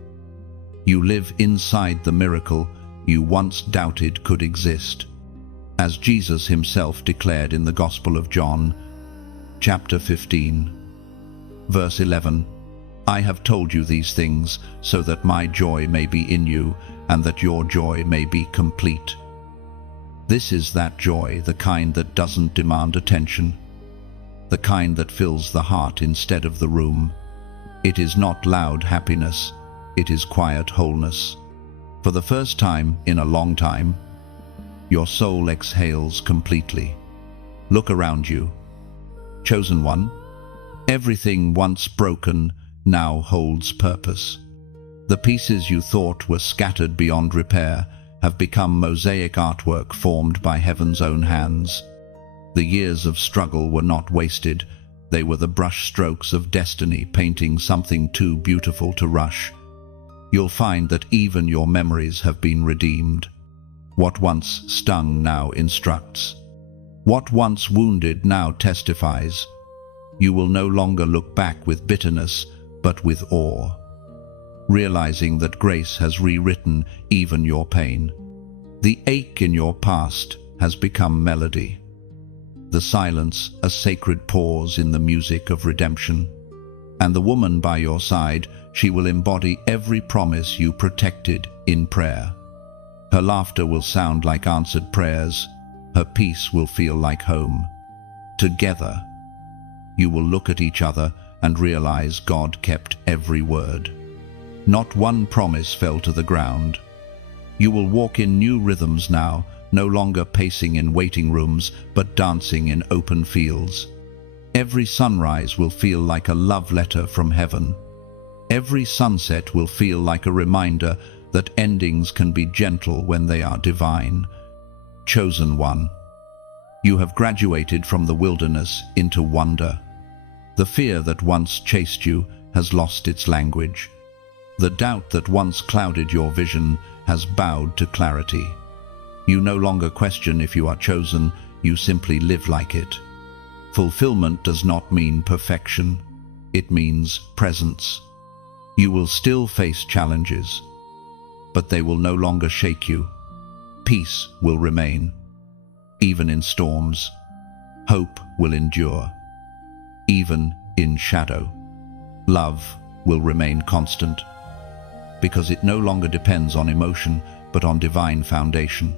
you live inside the miracle you once doubted could exist. As Jesus himself declared in the Gospel of John, chapter 15, verse 11, I have told you these things so that my joy may be in you and that your joy may be complete. This is that joy, the kind that doesn't demand attention, the kind that fills the heart instead of the room. It is not loud happiness, it is quiet wholeness. For the first time in a long time, your soul exhales completely. Look around you. Chosen one, everything once broken now holds purpose. The pieces you thought were scattered beyond repair have become mosaic artwork formed by heaven's own hands. The years of struggle were not wasted, they were the brush strokes of destiny painting something too beautiful to rush. You'll find that even your memories have been redeemed. What once stung now instructs. What once wounded now testifies. You will no longer look back with bitterness, but with awe, realizing that grace has rewritten even your pain. The ache in your past has become melody. The silence, a sacred pause in the music of redemption. And the woman by your side, she will embody every promise you protected in prayer. Her laughter will sound like answered prayers. Her peace will feel like home. Together, you will look at each other and realize God kept every word. Not one promise fell to the ground. You will walk in new rhythms now, no longer pacing in waiting rooms, but dancing in open fields. Every sunrise will feel like a love letter from heaven. Every sunset will feel like a reminder that endings can be gentle when they are divine. Chosen one, you have graduated from the wilderness into wonder. The fear that once chased you has lost its language. The doubt that once clouded your vision has bowed to clarity. You no longer question if you are chosen, you simply live like it. Fulfillment does not mean perfection, it means presence. You will still face challenges, but they will no longer shake you. Peace will remain, even in storms. Hope will endure, even in shadow. Love will remain constant, because it no longer depends on emotion, but on divine foundation.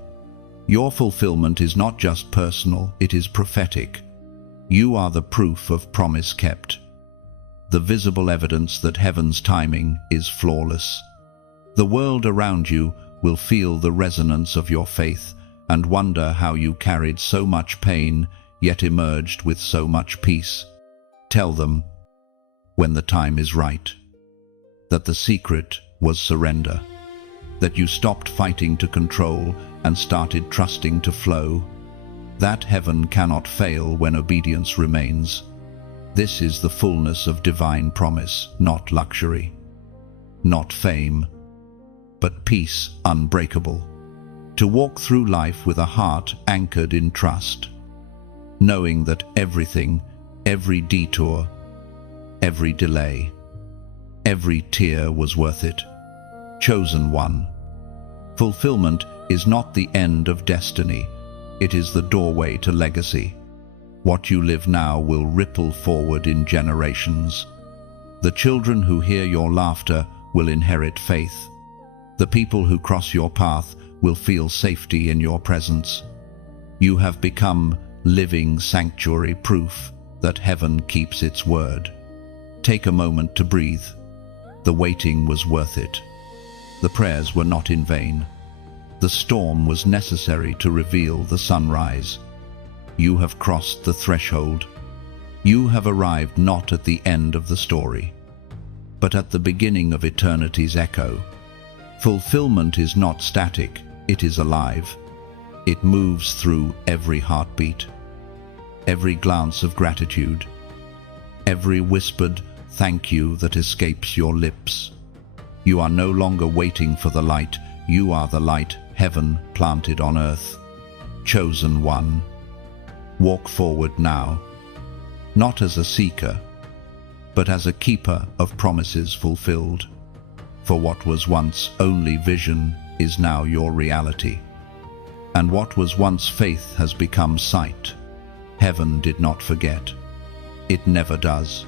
Your fulfillment is not just personal, it is prophetic. You are the proof of promise kept, the visible evidence that heaven's timing is flawless. The world around you will feel the resonance of your faith and wonder how you carried so much pain, yet emerged with so much peace. Tell them, when the time is right, that the secret was surrender, that you stopped fighting to control and started trusting to flow, that heaven cannot fail when obedience remains. This is the fullness of divine promise, not luxury, not fame, but peace unbreakable. To walk through life with a heart anchored in trust, knowing that everything, every detour, every delay, every tear was worth it. Chosen one. Fulfillment is not the end of destiny, it is the doorway to legacy. What you live now will ripple forward in generations. The children who hear your laughter will inherit faith. The people who cross your path will feel safety in your presence. You have become living sanctuary proof that heaven keeps its word. Take a moment to breathe. The waiting was worth it. The prayers were not in vain. The storm was necessary to reveal the sunrise. You have crossed the threshold. You have arrived not at the end of the story, but at the beginning of eternity's echo. Fulfillment is not static, it is alive. It moves through every heartbeat, every glance of gratitude, every whispered thank you that escapes your lips. You are no longer waiting for the light, you are the light heaven planted on earth. Chosen one. Walk forward now, not as a seeker, but as a keeper of promises fulfilled. For what was once only vision is now your reality. And what was once faith has become sight. Heaven did not forget. It never does.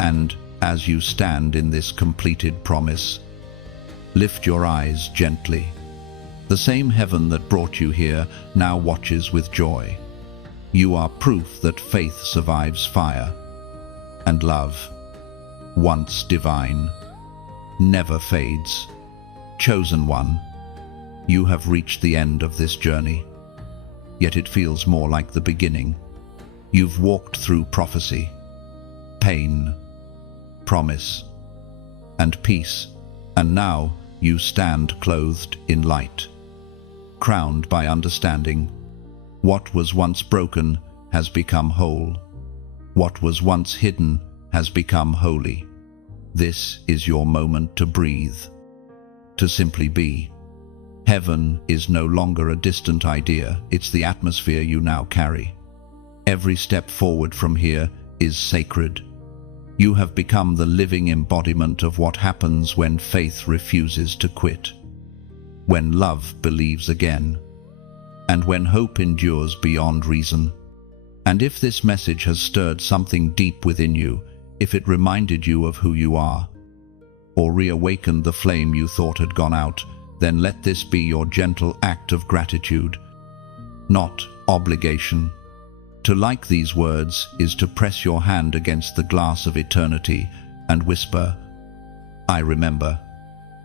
And as you stand in this completed promise, lift your eyes gently. The same heaven that brought you here now watches with joy. You are proof that faith survives fire, and love, once divine, never fades. Chosen one, you have reached the end of this journey, yet it feels more like the beginning. You've walked through prophecy, pain, promise, and peace, and now you stand clothed in light, crowned by understanding. What was once broken has become whole. What was once hidden has become holy. This is your moment to breathe, to simply be. Heaven is no longer a distant idea, it's the atmosphere you now carry. Every step forward from here is sacred. You have become the living embodiment of what happens when faith refuses to quit, when love believes again, and when hope endures beyond reason. And if this message has stirred something deep within you, if it reminded you of who you are, or reawakened the flame you thought had gone out, then let this be your gentle act of gratitude, not obligation. To like these words is to press your hand against the glass of eternity and whisper, I remember.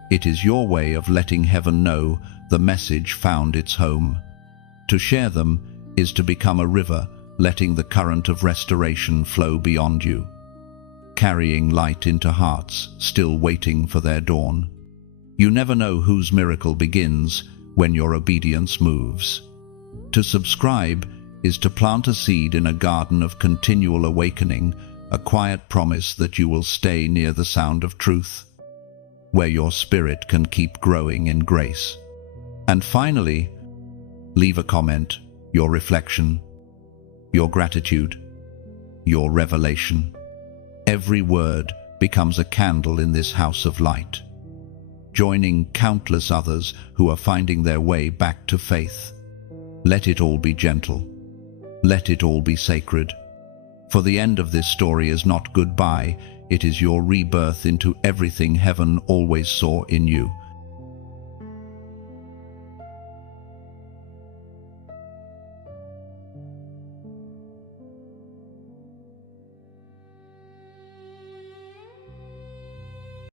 It is your way of letting heaven know the message found its home. To share them is to become a river, letting the current of restoration flow beyond you, carrying light into hearts still waiting for their dawn. You never know whose miracle begins when your obedience moves. To subscribe is to plant a seed in a garden of continual awakening, a quiet promise that you will stay near the sound of truth, where your spirit can keep growing in grace. And finally, leave a comment, your reflection, your gratitude, your revelation. Every word becomes a candle in this house of light, joining countless others who are finding their way back to faith. Let it all be gentle. Let it all be sacred. For the end of this story is not goodbye, it is your rebirth into everything heaven always saw in you.